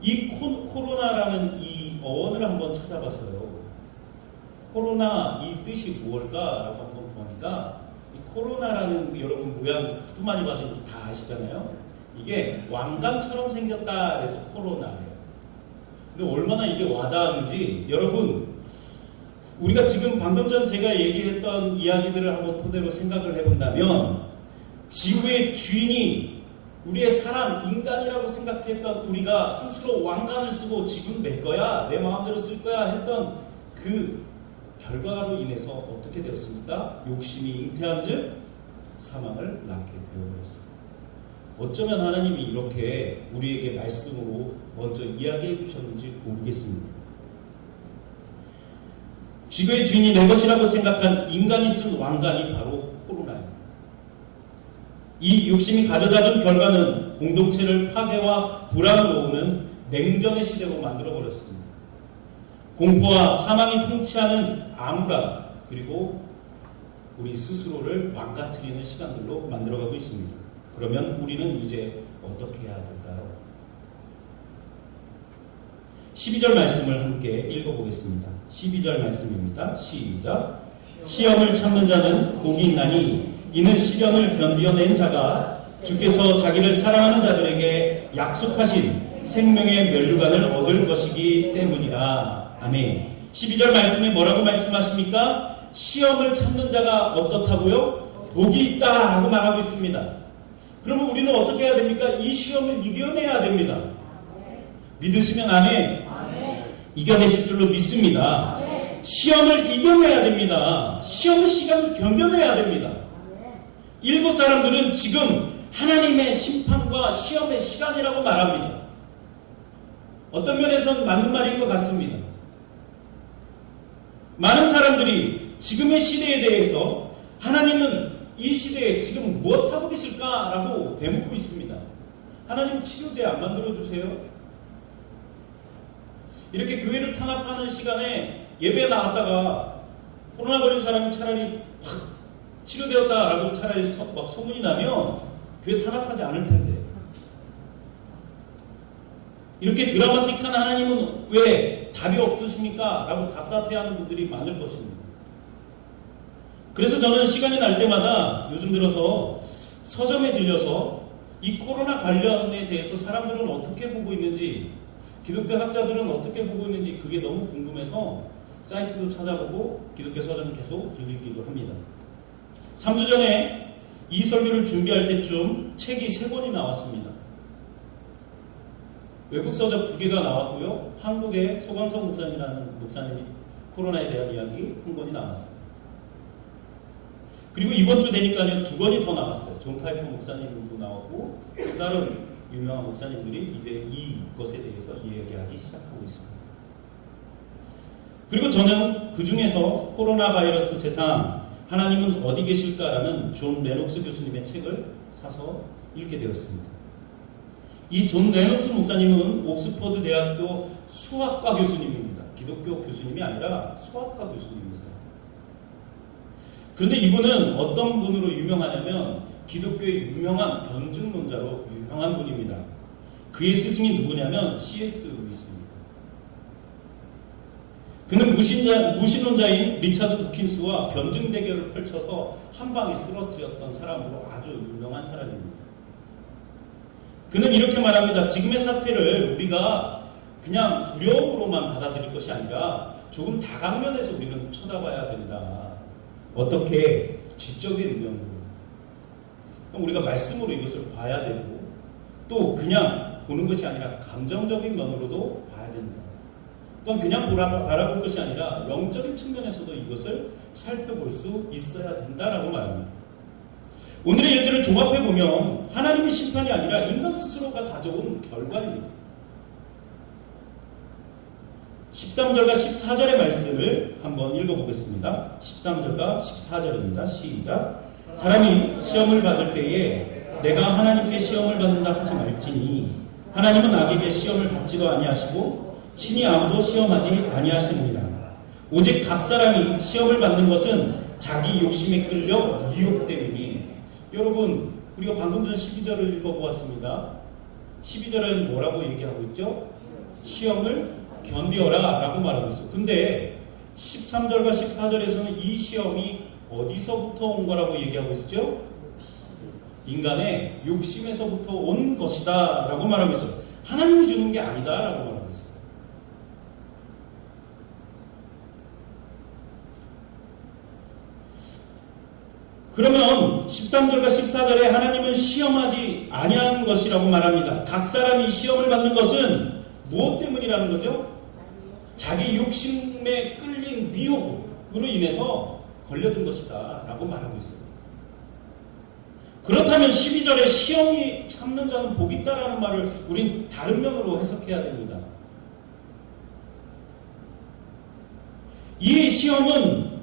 이 코로나라는 이 어원을 한번 찾아봤어요. 코로나 이 뜻이 무엇일까라고 한번 보니까 이 코로나라는 여러분 모양 하도 많이 봐서 다 아시잖아요. 이게 왕관처럼 생겼다 그래서 코로나예요. 근데 얼마나 이게 와닿았는지 여러분, 우리가 지금 방금 전 제가 얘기했던 이야기들을 한번 토대로 생각을 해본다면, 지구의 주인이 우리의 사람, 인간이라고 생각했던 우리가 스스로 왕관을 쓰고 지금 내 거야, 내 마음대로 쓸 거야 했던 그 결과로 인해서 어떻게 되었습니까? 욕심이 잉태한 즉 사망을 낳게 되어버렸습니다. 어쩌면 하나님이 이렇게 우리에게 말씀으로 먼저 이야기해 주셨는지 모르겠습니다. 지구의 주인이 내 것이라고 생각한 인간이 쓴 왕관이 바로 코로나입니다. 이 욕심이 가져다준 결과는 공동체를 파괴와 불안으로 오는 냉전의 시대로 만들어버렸습니다. 공포와 사망이 통치하는 암울함, 그리고 우리 스스로를 망가뜨리는 시간들로 만들어가고 있습니다. 그러면 우리는 이제 어떻게 해야 될까요? 12절 말씀을 함께 읽어보겠습니다. 12절 말씀입니다. 시작. 시험을 참는 자는 복이 있나니 이는 시련을 견디어낸 자가 주께서 자기를 사랑하는 자들에게 약속하신 생명의 면류관을 얻을 것이기 때문이라. 아멘. 12절 말씀에 뭐라고 말씀하십니까? 시험을 참는 자가 어떻다고요? 복이 있다라고 말하고 있습니다. 그러면 우리는 어떻게 해야 됩니까? 이 시험을 이겨내야 됩니다. 믿으시면 아멘. 이겨내실 줄로 믿습니다. 시험을 이겨내야 됩니다. 시험 시간을 견뎌내야 됩니다. 일부 사람들은 지금 하나님의 심판과 시험의 시간이라고 말합니다. 어떤 면에서는 맞는 말인 것 같습니다. 많은 사람들이 지금의 시대에 대해서 하나님은 이 시대에 지금 무엇하고 계실까라고 되묻고 있습니다. 하나님 치료제 안 만들어주세요? 이렇게 교회를 탄압하는 시간에 예배에 나왔다가 코로나 걸린 사람이 차라리 확 치료되었다라고 차라리 막 소문이 나면 교회 탄압하지 않을 텐데, 이렇게 드라마틱한 하나님은 왜 답이 없으십니까? 라고 답답해하는 분들이 많을 것입니다. 그래서 저는 시간이 날 때마다 요즘 들어서 서점에 들려서 이 코로나 관련에 대해서 사람들은 어떻게 보고 있는지, 기독교 학자들은 어떻게 보고 있는지 그게 너무 궁금해서 사이트도 찾아보고 기독교 서점 계속 들리기도 합니다. 3주 전에 이 설교를 준비할 때쯤 책이 3권이 나왔습니다. 외국 서적 2개가 나왔고요. 한국의 소강성 목사님이라는 목사님이 코로나에 대한 이야기 1권이 나왔어요. 그리고 이번 주 되니까요 2권이 더 나왔어요. 존 파이퍼 목사님도 나왔고 또 다른 유명한 목사님들이 이제 이것에 대해서 이야기하기 시작하고 있습니다. 그리고 저는 그 중에서 코로나 바이러스 세상 하나님은 어디 계실까라는 존 레녹스 교수님의 책을 사서 읽게 되었습니다. 이 존 레녹스 목사님은 옥스퍼드 대학교 수학과 교수님입니다. 기독교 교수님이 아니라 수학과 교수님이세요. 그런데 이분은 어떤 분으로 유명하냐면 기독교의 유명한 변증론자로 유명한 분입니다. 그의 스승이 누구냐면 C.S. 루이스입니다. 그는 무신론자인 리차드 도킨스와 변증 대결을 펼쳐서 한 방에 쓰러뜨렸던 사람으로 아주 유명한 사람입니다. 그는 이렇게 말합니다. 지금의 사태를 우리가 그냥 두려움으로만 받아들일 것이 아니라 조금 다각면에서 우리는 쳐다봐야 된다. 어떻게? 지적인 면으로. 그럼 우리가 말씀으로 이것을 봐야 되고, 또 그냥 보는 것이 아니라 감정적인 면으로도 봐야 된다. 또한 그냥 알아볼 것이 아니라 영적인 측면에서도 이것을 살펴볼 수 있어야 된다라고 말합니다. 오늘의 일들을 종합해보면 하나님의 심판이 아니라 인간 스스로가 가져온 결과입니다. 13절과 14절의 말씀을 한번 읽어보겠습니다. 13절과 14절입니다. 시작. 사람이 시험을 받을 때에 내가 하나님께 시험을 받는다 하지 말지니 하나님은 악에게 시험을 받지도 아니하시고 친히 아무도 시험하지 아니하시느니라. 오직 각 사람이 시험을 받는 것은 자기 욕심에 끌려 미혹 때문이니. 여러분, 우리가 방금 전 12절을 읽어보았습니다. 12절에는 뭐라고 얘기하고 있죠? 시험을 견디어라 라고 말하고 있어요. 근데 13절과 14절에서는 이 시험이 어디서부터 온 거라고 얘기하고 있죠? 인간의 욕심에서부터 온 것이다 라고 말하고 있어요. 하나님이 주는 게 아니다 라고 말하고 있어요. 그러면 13절과 14절에 하나님은 시험하지 아니하는 것이라고 말합니다. 각 사람이 시험을 받는 것은 무엇 때문이라는 거죠? 자기 욕심에 끌린 미혹으로 인해서 걸려든 것이다 라고 말하고 있어요. 그렇다면 12절에 시험이 참는 자는 복이 있다라는 말을 우린 다른 면으로 해석해야 됩니다. 이 시험은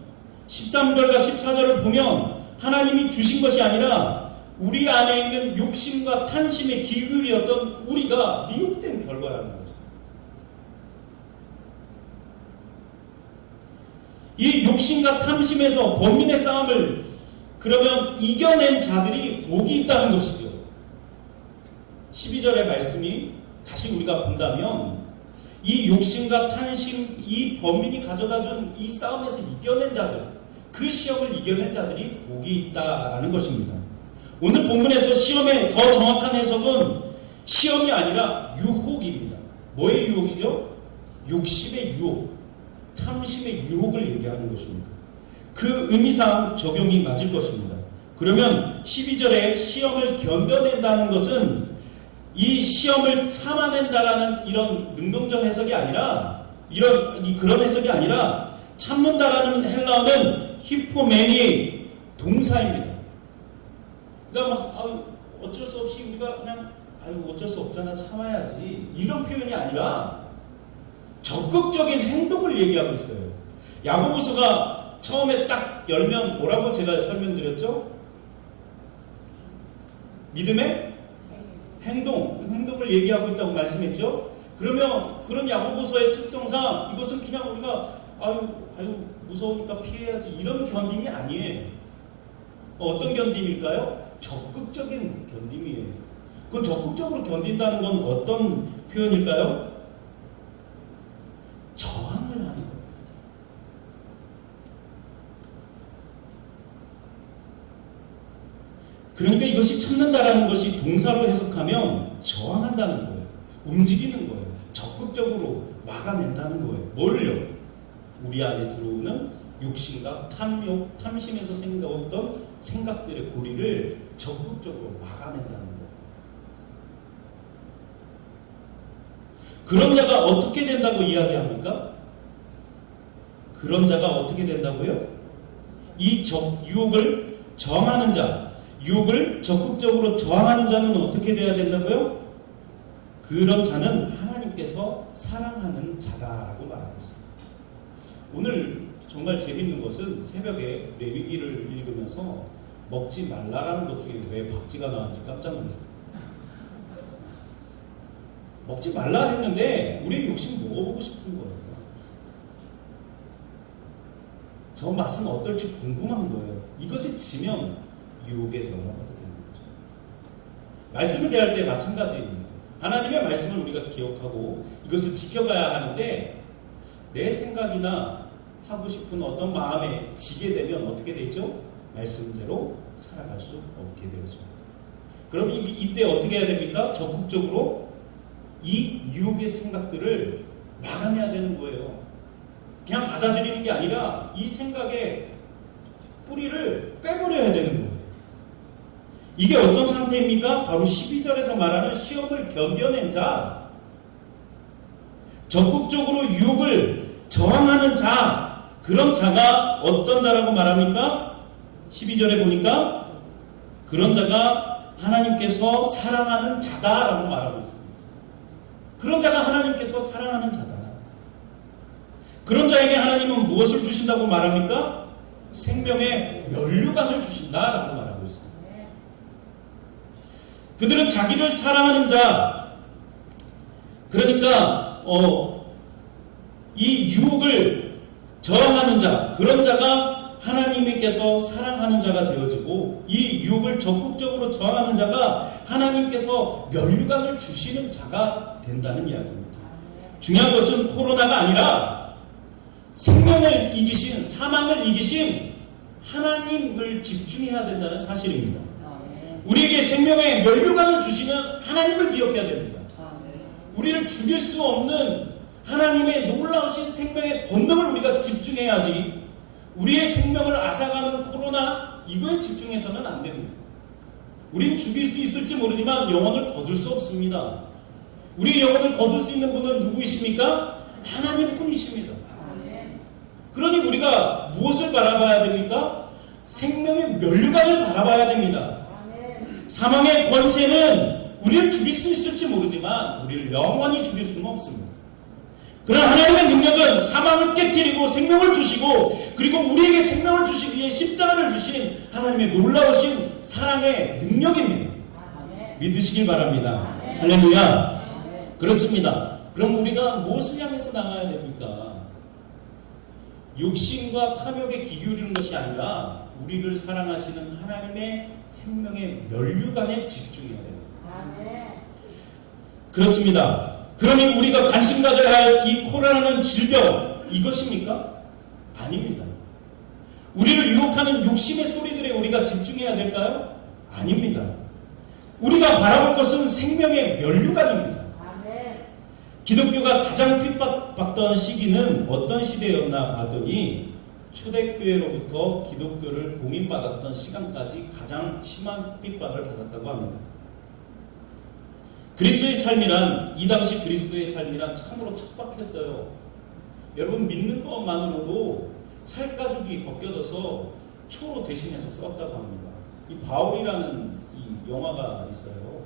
13절과 14절을 보면 하나님이 주신 것이 아니라 우리 안에 있는 욕심과 탐심의 기울이었던 우리가 미혹된 결과라는 거죠. 이 욕심과 탐심에서 범민의 싸움을 그러면 이겨낸 자들이 복이 있다는 것이죠. 12절의 말씀이 다시 우리가 본다면 이 욕심과 탐심, 이 범민이 가져다준 이 싸움에서 이겨낸 자들, 그 시험을 이겨낸 자들이 복이 있다라는 것입니다. 오늘 본문에서 시험의 더 정확한 해석은 시험이 아니라 유혹입니다. 뭐의 유혹이죠? 욕심의 유혹, 탐심의 유혹을 얘기하는 것입니다. 그 의미상 적용이 맞을 것입니다. 그러면 12절에 시험을 견뎌낸다는 것은 이 시험을 참아낸다라는 이런 능동적 해석이 아니라 그런 해석이 아니라 참는다라는 헬라어는 히포메니 동사입니다. 그러니까 막 어쩔 수 없이 우리가 그냥 어쩔 수 없잖아 참아야지 이런 표현이 아니라 적극적인 행동을 얘기하고 있어요. 야고보서가 처음에 딱 열면 뭐라고 제가 설명드렸죠? 믿음의 행동을 얘기하고 있다고 말씀했죠? 그러면 그런 야고보서의 특성상 이것은 그냥 우리가 무서우니까 피해야지 이런 견딤이 아니에요. 어떤 견딤일까요? 적극적인 견딤이에요. 그건 적극적으로 견딘다는 건 어떤 표현일까요? 저항을 하는 거예요. 그러니까 이것이 참는다라는 것이 동사로 해석하면 저항한다는 거예요. 움직이는 거예요. 적극적으로 막아낸다는 거예요. 뭐를요? 우리 안에 들어오는 욕심과 탐심에서 생겨왔던 생각들의 고리를 적극적으로 막아낸다는 거예요. 그런 자가 어떻게 된다고 이야기합니까? 그런 자가 어떻게 된다고요? 이 유혹을 저항하는 자, 유혹을 적극적으로 저항하는 자는 어떻게 돼야 된다고요? 그런 자는 하나님께서 사랑하는 자다라고 말하고 있습니다. 오늘 정말 재밌는 것은 새벽에 레위기를 읽으면서 먹지 말라라는 것 중에 왜 박쥐가 나왔는지 깜짝 놀랐어요. 먹지 말라 했는데 우리의 욕심 먹어보고 싶은 거예요. 저 맛은 어떨지 궁금한 거예요. 이것이 지면 유혹에 넘어가게 되는 거죠. 말씀을 대할 때 마찬가지입니다. 하나님의 말씀을 우리가 기억하고 이것을 지켜가야 하는데 내 생각이나 하고 싶은 어떤 마음에 지게 되면 어떻게 되죠? 말씀대로 살아갈 수 없게 되죠. 그럼 이때 어떻게 해야 됩니까? 적극적으로 이 유혹의 생각들을 막아내야 되는 거예요. 그냥 받아들이는 게 아니라 이 생각의 뿌리를 빼버려야 되는 거예요. 이게 어떤 상태입니까? 바로 12절에서 말하는 시험을 견뎌낸 자, 적극적으로 유혹을 저항하는 자, 그런 자가 어떤 자라고 말합니까? 12절에 보니까 그런 자가 하나님께서 사랑하는 자다라고 말하고 있습니다. 그런 자가 하나님께서 사랑하는 자다. 그런 자에게 하나님은 무엇을 주신다고 말합니까? 생명의 면류관을 주신다라고 말하고 있습니다. 그들은 자기를 사랑하는 자, 그러니까 이 유혹을 저항하는 자, 그런 자가 하나님께서 사랑하는 자가 되어지고 이 유혹을 적극적으로 저항하는 자가 하나님께서 면류관을 주시는 자가 된다는 이야기입니다. 중요한 것은 코로나가 아니라 생명을 이기신, 사망을 이기신 하나님을 집중해야 된다는 사실입니다. 우리에게 생명의 면류관을 주시는 하나님을 기억해야 됩니다. 우리를 죽일 수 없는 하나님의 놀라우신 생명의 권능을 우리가 집중해야지 우리의 생명을 앗아가는 코로나 이거에 집중해서는 안 됩니다. 우린 죽일 수 있을지 모르지만 영혼을 거둘 수 없습니다. 우리의 영혼을 거둘 수 있는 분은 누구이십니까? 하나님뿐이십니다. 그러니 우리가 무엇을 바라봐야 됩니까? 생명의 면류관을 바라봐야 됩니다. 사망의 권세는 우리를 죽일 수 있을지 모르지만 우리를 영원히 죽일 수는 없습니다. 그러나 하나님의 능력은 사망을 깨뜨리고 생명을 주시고 그리고 우리에게 생명을 주시기 위해 십자가를 주신 하나님의 놀라우신 사랑의 능력입니다. 믿으시길 바랍니다. 할렐루야. 그렇습니다. 그럼 우리가 무엇을 향해서 나가야 됩니까? 욕심과 탐욕에 기울이는 것이 아니라 우리를 사랑하시는 하나님의 생명의 면류관에 집중해야 됩니다. 그렇습니다. 그러니 우리가 관심 가져야 할 이 코로나는 질병 이것입니까? 아닙니다. 우리를 유혹하는 욕심의 소리들에 우리가 집중해야 될까요? 아닙니다. 우리가 바라볼 것은 생명의 면류관입니다. 기독교가 가장 핍박받던 시기는 어떤 시대였나 봤더니 초대교회로부터 기독교를 공인받았던 시간까지 가장 심한 핍박을 받았다고 합니다. 그리스도의 삶이란 이 당시 그리스도의 삶이란 참으로 척박했어요. 여러분 믿는 것만으로도 살가죽이 벗겨져서 초로 대신해서 썼다고 합니다. 이 바울이라는 이 영화가 있어요.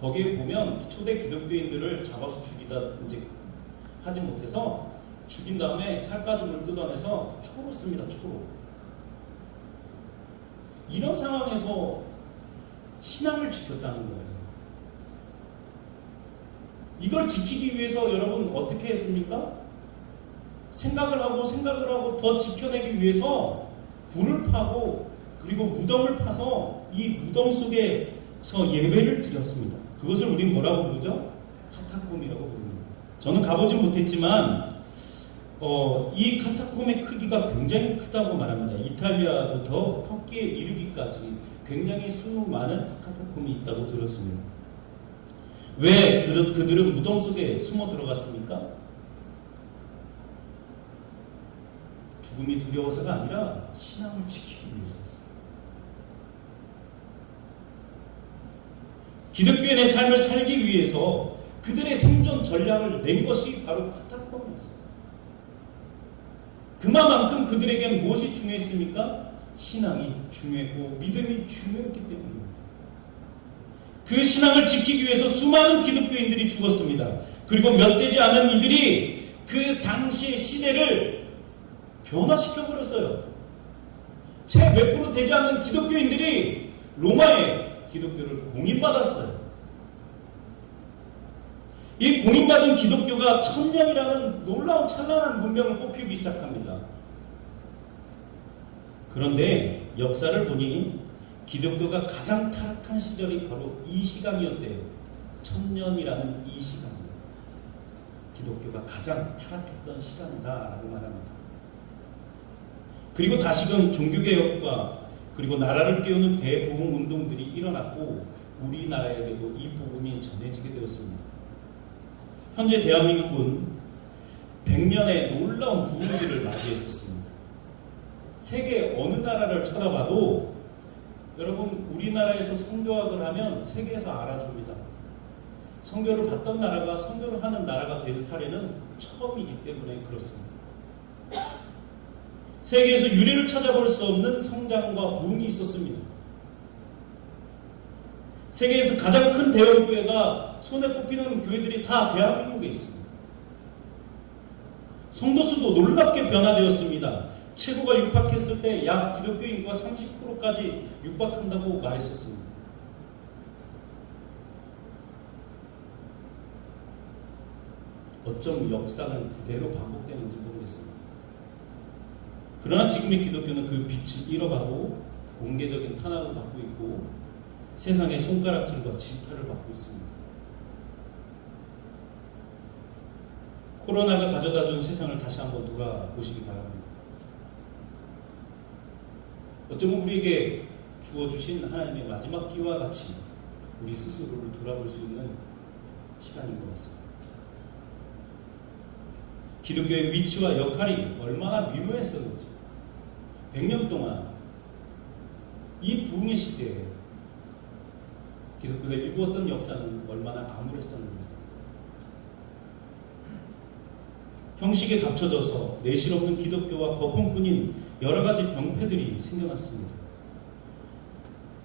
거기에 보면 초대 기독교인들을 잡아서 죽이다 이제 하지 못해서 죽인 다음에 살가죽을 뜯어내서 초로 씁니다. 초로. 이런 상황에서 신앙을 지켰다는 거예요. 이걸 지키기 위해서 여러분 어떻게 했습니까? 생각을 하고 더 지켜내기 위해서 굴을 파고 그리고 무덤을 파서 이 무덤 속에서 예배를 드렸습니다. 그것을 우린 뭐라고 부르죠? 카타콤이라고 부릅니다. 저는 가보진 못했지만 이 카타콤의 크기가 굉장히 크다고 말합니다. 이탈리아부터 터키에 이르기까지 굉장히 수많은 카타콤이 있다고 들었습니다. 왜 그들은 무덤 속에 숨어 들어갔습니까? 죽음이 두려워서가 아니라 신앙을 지키기 위해서였어요. 기독교인의 삶을 살기 위해서 그들의 생존 전략을 낸 것이 바로 카타콤이었어요. 그만큼 그들에겐 무엇이 중요했습니까? 신앙이 중요했고 믿음이 중요했기 때문입니다. 그 신앙을 지키기 위해서 수많은 기독교인들이 죽었습니다. 그리고 몇 되지 않은 이들이 그 당시의 시대를 변화시켜버렸어요. 채 몇 프로 되지 않는 기독교인들이 로마의 기독교를 공인받았어요. 이 공인받은 기독교가 천년이라는 놀라운 찬란한 문명을 꽃피우기 시작합니다. 그런데 역사를 보니 기독교가 가장 타락한 시절이 바로 이 시간이었대요. 천년이라는 이 시간이에요. 기독교가 가장 타락했던 시간이다라고 말합니다. 그리고 다시금 종교개혁과 그리고 나라를 깨우는 대복음 운동들이 일어났고 우리나라에게도 이 복음이 전해지게 되었습니다. 현재 대한민국은 100년의 놀라운 부흥기를 맞이했었습니다. 세계 어느 나라를 쳐다봐도 여러분 우리나라에서 선교학을 하면 세계에서 알아줍니다. 선교를 받던 나라가 선교를 하는 나라가 된 사례는 처음이기 때문에 그렇습니다. 세계에서 유례를 찾아볼 수 없는 성장과 부흥이 있었습니다. 세계에서 가장 큰 대형교회가 손에 꼽히는 교회들이 다 대한민국에 있습니다. 성도수도 놀랍게 변화되었습니다. 최고가 육박했을 때 약 기독교인과 30%까지 육박한다고 말했었습니다. 어쩜 역사는 그대로 반복되는지 모르겠습니다. 그러나 지금의 기독교는 그 빛을 잃어가고 공개적인 탄압을 받고 있고 세상의 손가락질과 질타를 받고 있습니다. 코로나가 가져다준 세상을 다시 한번 돌아보시기 바랍니다. 어쩌면 우리에게 주어주신 하나님의 마지막 기회와 같이 우리 스스로를 돌아볼 수 있는 시간인 것 같습니다. 기독교의 위치와 역할이 얼마나 미묘했었는지 100년 동안 이 부흥의 시대에 기독교가 일구었던 역사는 얼마나 암울했었는지 형식에 갇혀져서 내실 없는 기독교와 거품뿐인 여러 가지 병폐들이 생겨났습니다.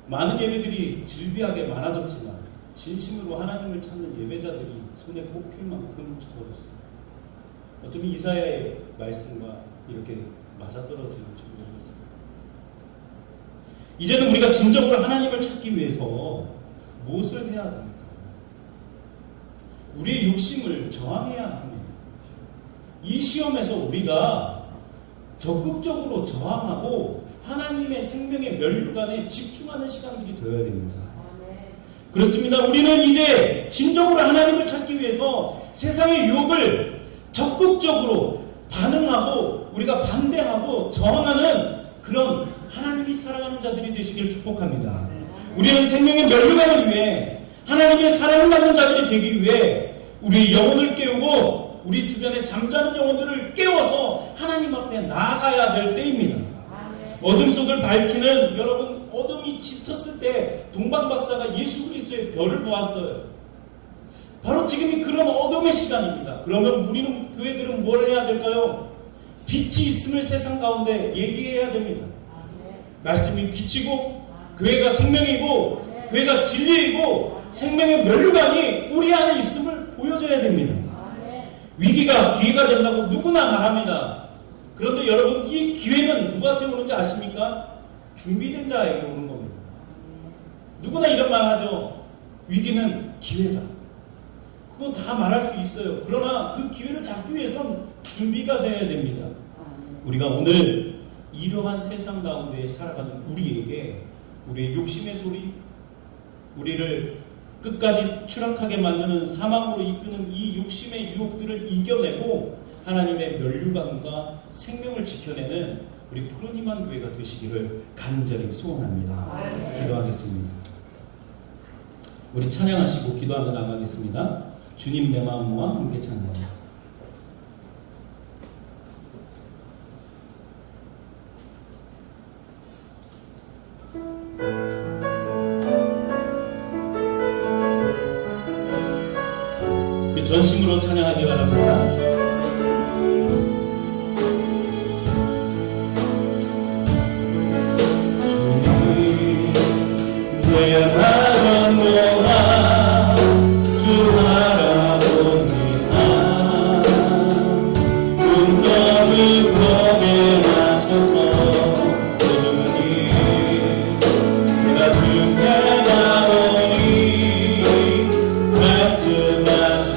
많은 예배들이 질비하게 많아졌지만 진심으로 하나님을 찾는 예배자들이 손에 꼽힐 만큼 적어졌습니다. 어쩌면 이사야의 말씀과 이렇게 맞아떨어지는지 모르겠습니다. 이제는 우리가 진정으로 하나님을 찾기 위해서 무엇을 해야 됩니까? 우리의 욕심을 저항해야 합니다. 이 시험에서 우리가 적극적으로 저항하고 하나님의 생명의 면류관에 집중하는 시간들이 되어야 됩니다. 그렇습니다. 우리는 이제 진정으로 하나님을 찾기 위해서 세상의 유혹을 적극적으로 반응하고 우리가 반대하고 저항하는 그런 하나님이 사랑하는 자들이 되시길 축복합니다. 우리는 생명의 면류관을 위해 하나님의 사랑을 받는 자들이 되기 위해 우리의 영혼을 깨우고 우리 주변에 잠자는 영혼들을 깨워서 하나님 앞에 나아가야 될 때입니다. 어둠 속을 밝히는 여러분, 어둠이 짙었을 때 동방 박사가 예수 그리스도의 별을 보았어요. 바로 지금이 그런 어둠의 시간입니다. 그러면 우리는 교회들은 뭘 해야 될까요? 빛이 있음을 세상 가운데 얘기해야 됩니다. 말씀이 빛이고 교회가 생명이고 교회가 진리이고 생명의 면류관이 우리 안에 있음을 보여줘야 됩니다. 위기가 기회가 된다고 누구나 말합니다. 그런데 여러분, 이 기회는 누구한테 오는지 아십니까? 준비된 자에게 오는 겁니다. 누구나 이런 말 하죠. 위기는 기회다. 그건 다 말할 수 있어요. 그러나 그 기회를 잡기 위해서는 준비가 되어야 됩니다. 우리가 오늘 이러한 세상 가운데 살아가는 우리에게 우리의 욕심의 소리, 우리를 끝까지 추락하게 만드는 사망으로 이끄는 이 욕심의 유혹들을 이겨내고 하나님의 면류관과 생명을 지켜내는 우리 푸르니만 교회가 되시기를 간절히 소원합니다. 기도하겠습니다. 우리 찬양하시고 기도하며 나가겠습니다. 주님 내 마음과 함께 찬양합니다. 전심으로 찬양하기 바랍니다. 주님 내 마음 모아 주 바라봅니다. 눈 떠주 거기에 나서서 주님 내가 주께 나오니 말씀하시고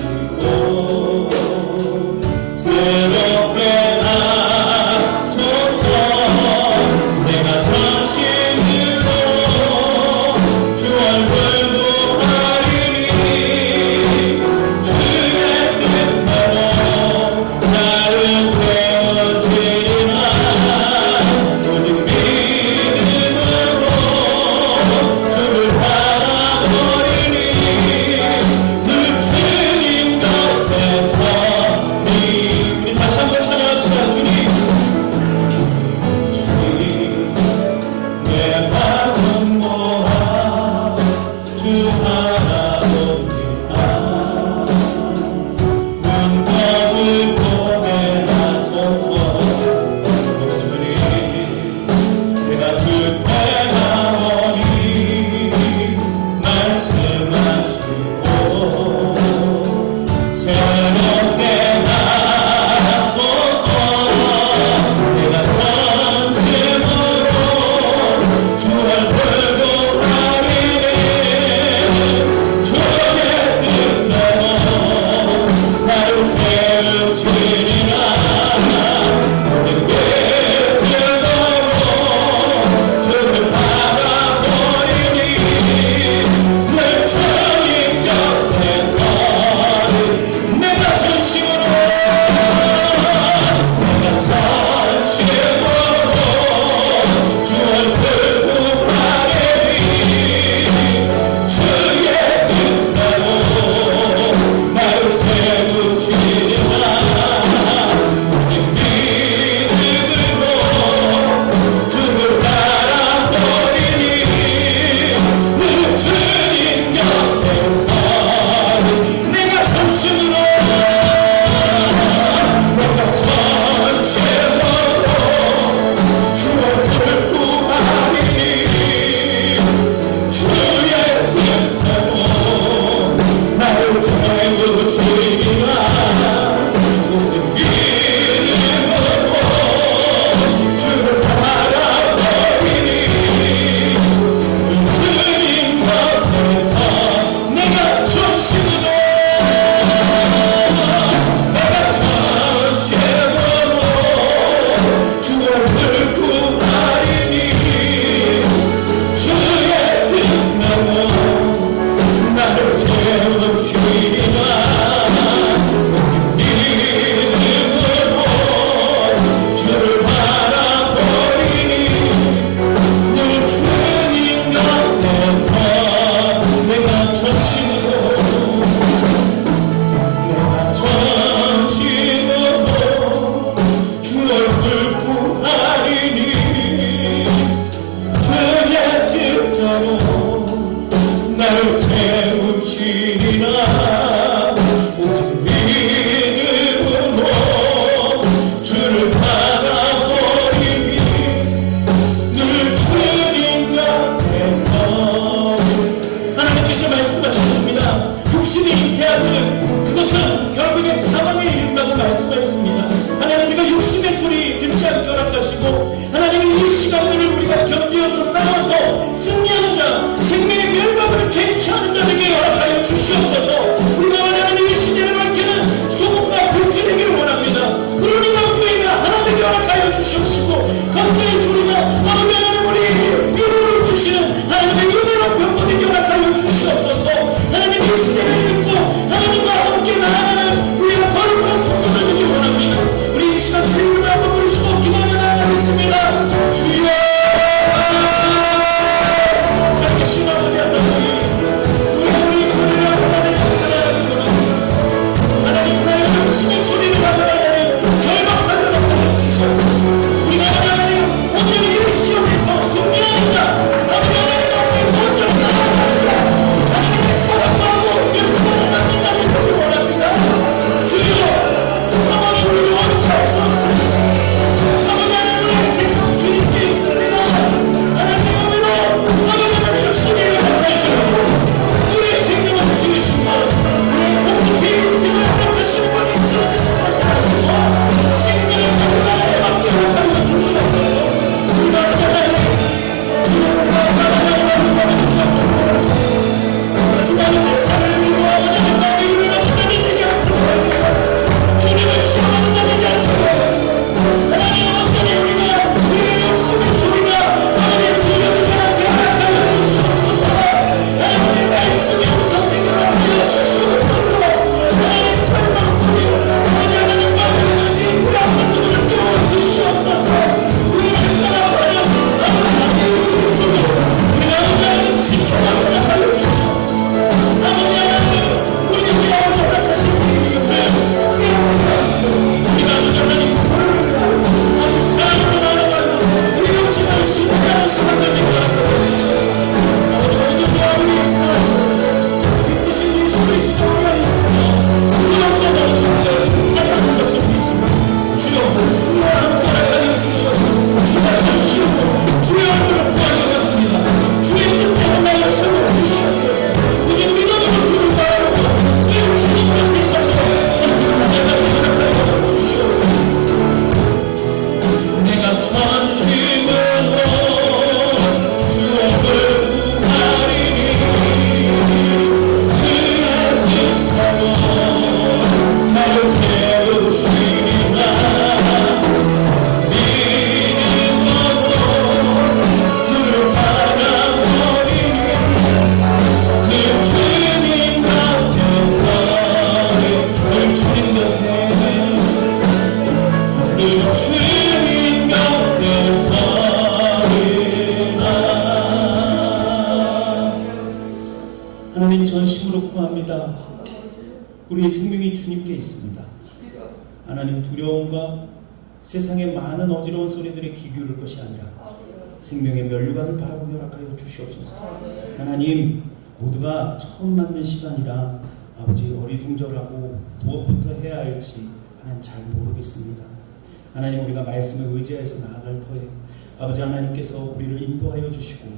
늘 주님 곁에 서리라. 하나님 전심으로 구합니다. 우리의 생명이 주님께 있습니다. 하나님 두려움과 세상의 많은 어지러운 소리들에 귀 기울일 것이 아니라 생명의 면류관을 바라보며 허락하여 주시옵소서. 하나님 모두가 처음 맞는 시간이라 아버지 어리둥절하고 무엇부터 해야 할지 하나님 잘 모르겠습니다. 하나님 우리가 말씀을 의지해서 나아갈 터에 아버지 하나님께서 우리를 인도하여 주시고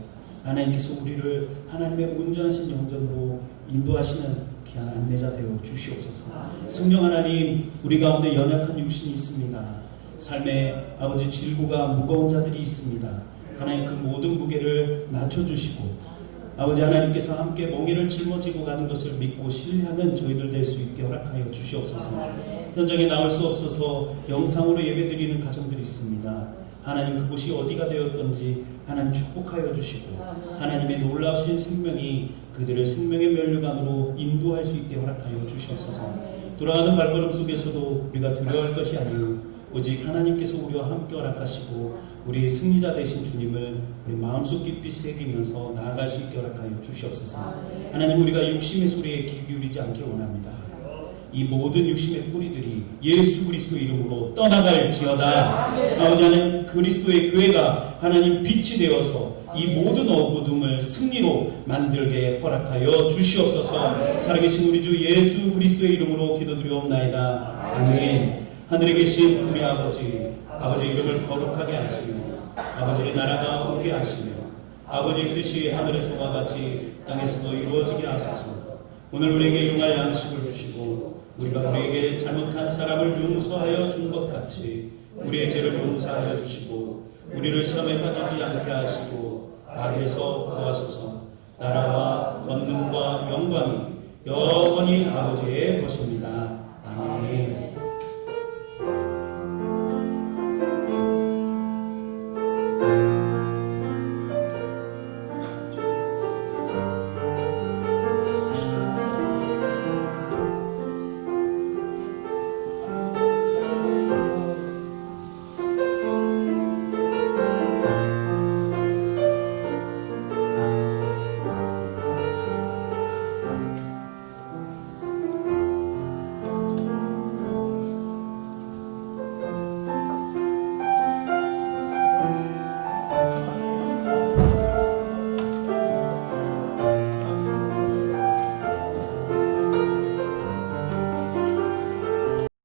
하나님께서 우리를 하나님의 온전하신 영전으로 인도하시는 귀한 안내자 되어 주시옵소서. 성령 하나님 우리 가운데 연약한 육신이 있습니다. 삶의 아버지 질고가 무거운 자들이 있습니다. 하나님 그 모든 무게를 낮춰주시고 아버지 하나님께서 함께 멍에를 짊어지고 가는 것을 믿고 신뢰하는 저희들 될 수 있게 허락하여 주시옵소서. 현장에 나올 수 없어서 영상으로 예배드리는 가정들이 있습니다. 하나님 그곳이 어디가 되었던지 하나님 축복하여 주시고 하나님의 놀라우신 생명이 그들의 생명의 면류관으로 인도할 수 있게 허락하여 주시옵소서. 돌아가는 발걸음 속에서도 우리가 두려워할 것이 아니오 오직 하나님께서 우리와 함께 허락하시고 우리의 승리자 되신 주님을 우리 마음속 깊이 새기면서 나아갈 수 있게 허락하여 주시옵소서. 하나님 우리가 육심의 소리에 귀 기울이지 않길 원합니다. 이 모든 육심의 뿌리들이 예수 그리스도 이름으로 떠나갈지어다. 아버지 하나님 그리스도의 교회가 하나님 빛이 되어서 이 모든 어두움을 승리로 만들게 허락하여 주시옵소서. 살아계신 우리 주 예수 그리스도의 이름으로 기도드리옵나이다. 아멘. 하늘에 계신 우리 아버지 이름을 거룩하게 하시며 아버지의 나라가 오게 하시며 아버지의 뜻이 하늘에서와 같이 땅에서도 이루어지게 하소서. 오늘 우리에게 일용할 양식을 주시고 우리가 우리에게 잘못한 사람을 용서하여 준 것 같이 우리의 죄를 용서하여 주시고 우리를 시험에 빠지지 않게 하시고 악에서 구하소서. 나라와 권능과 영광이 영원히 아버지의 것입니다. 아멘.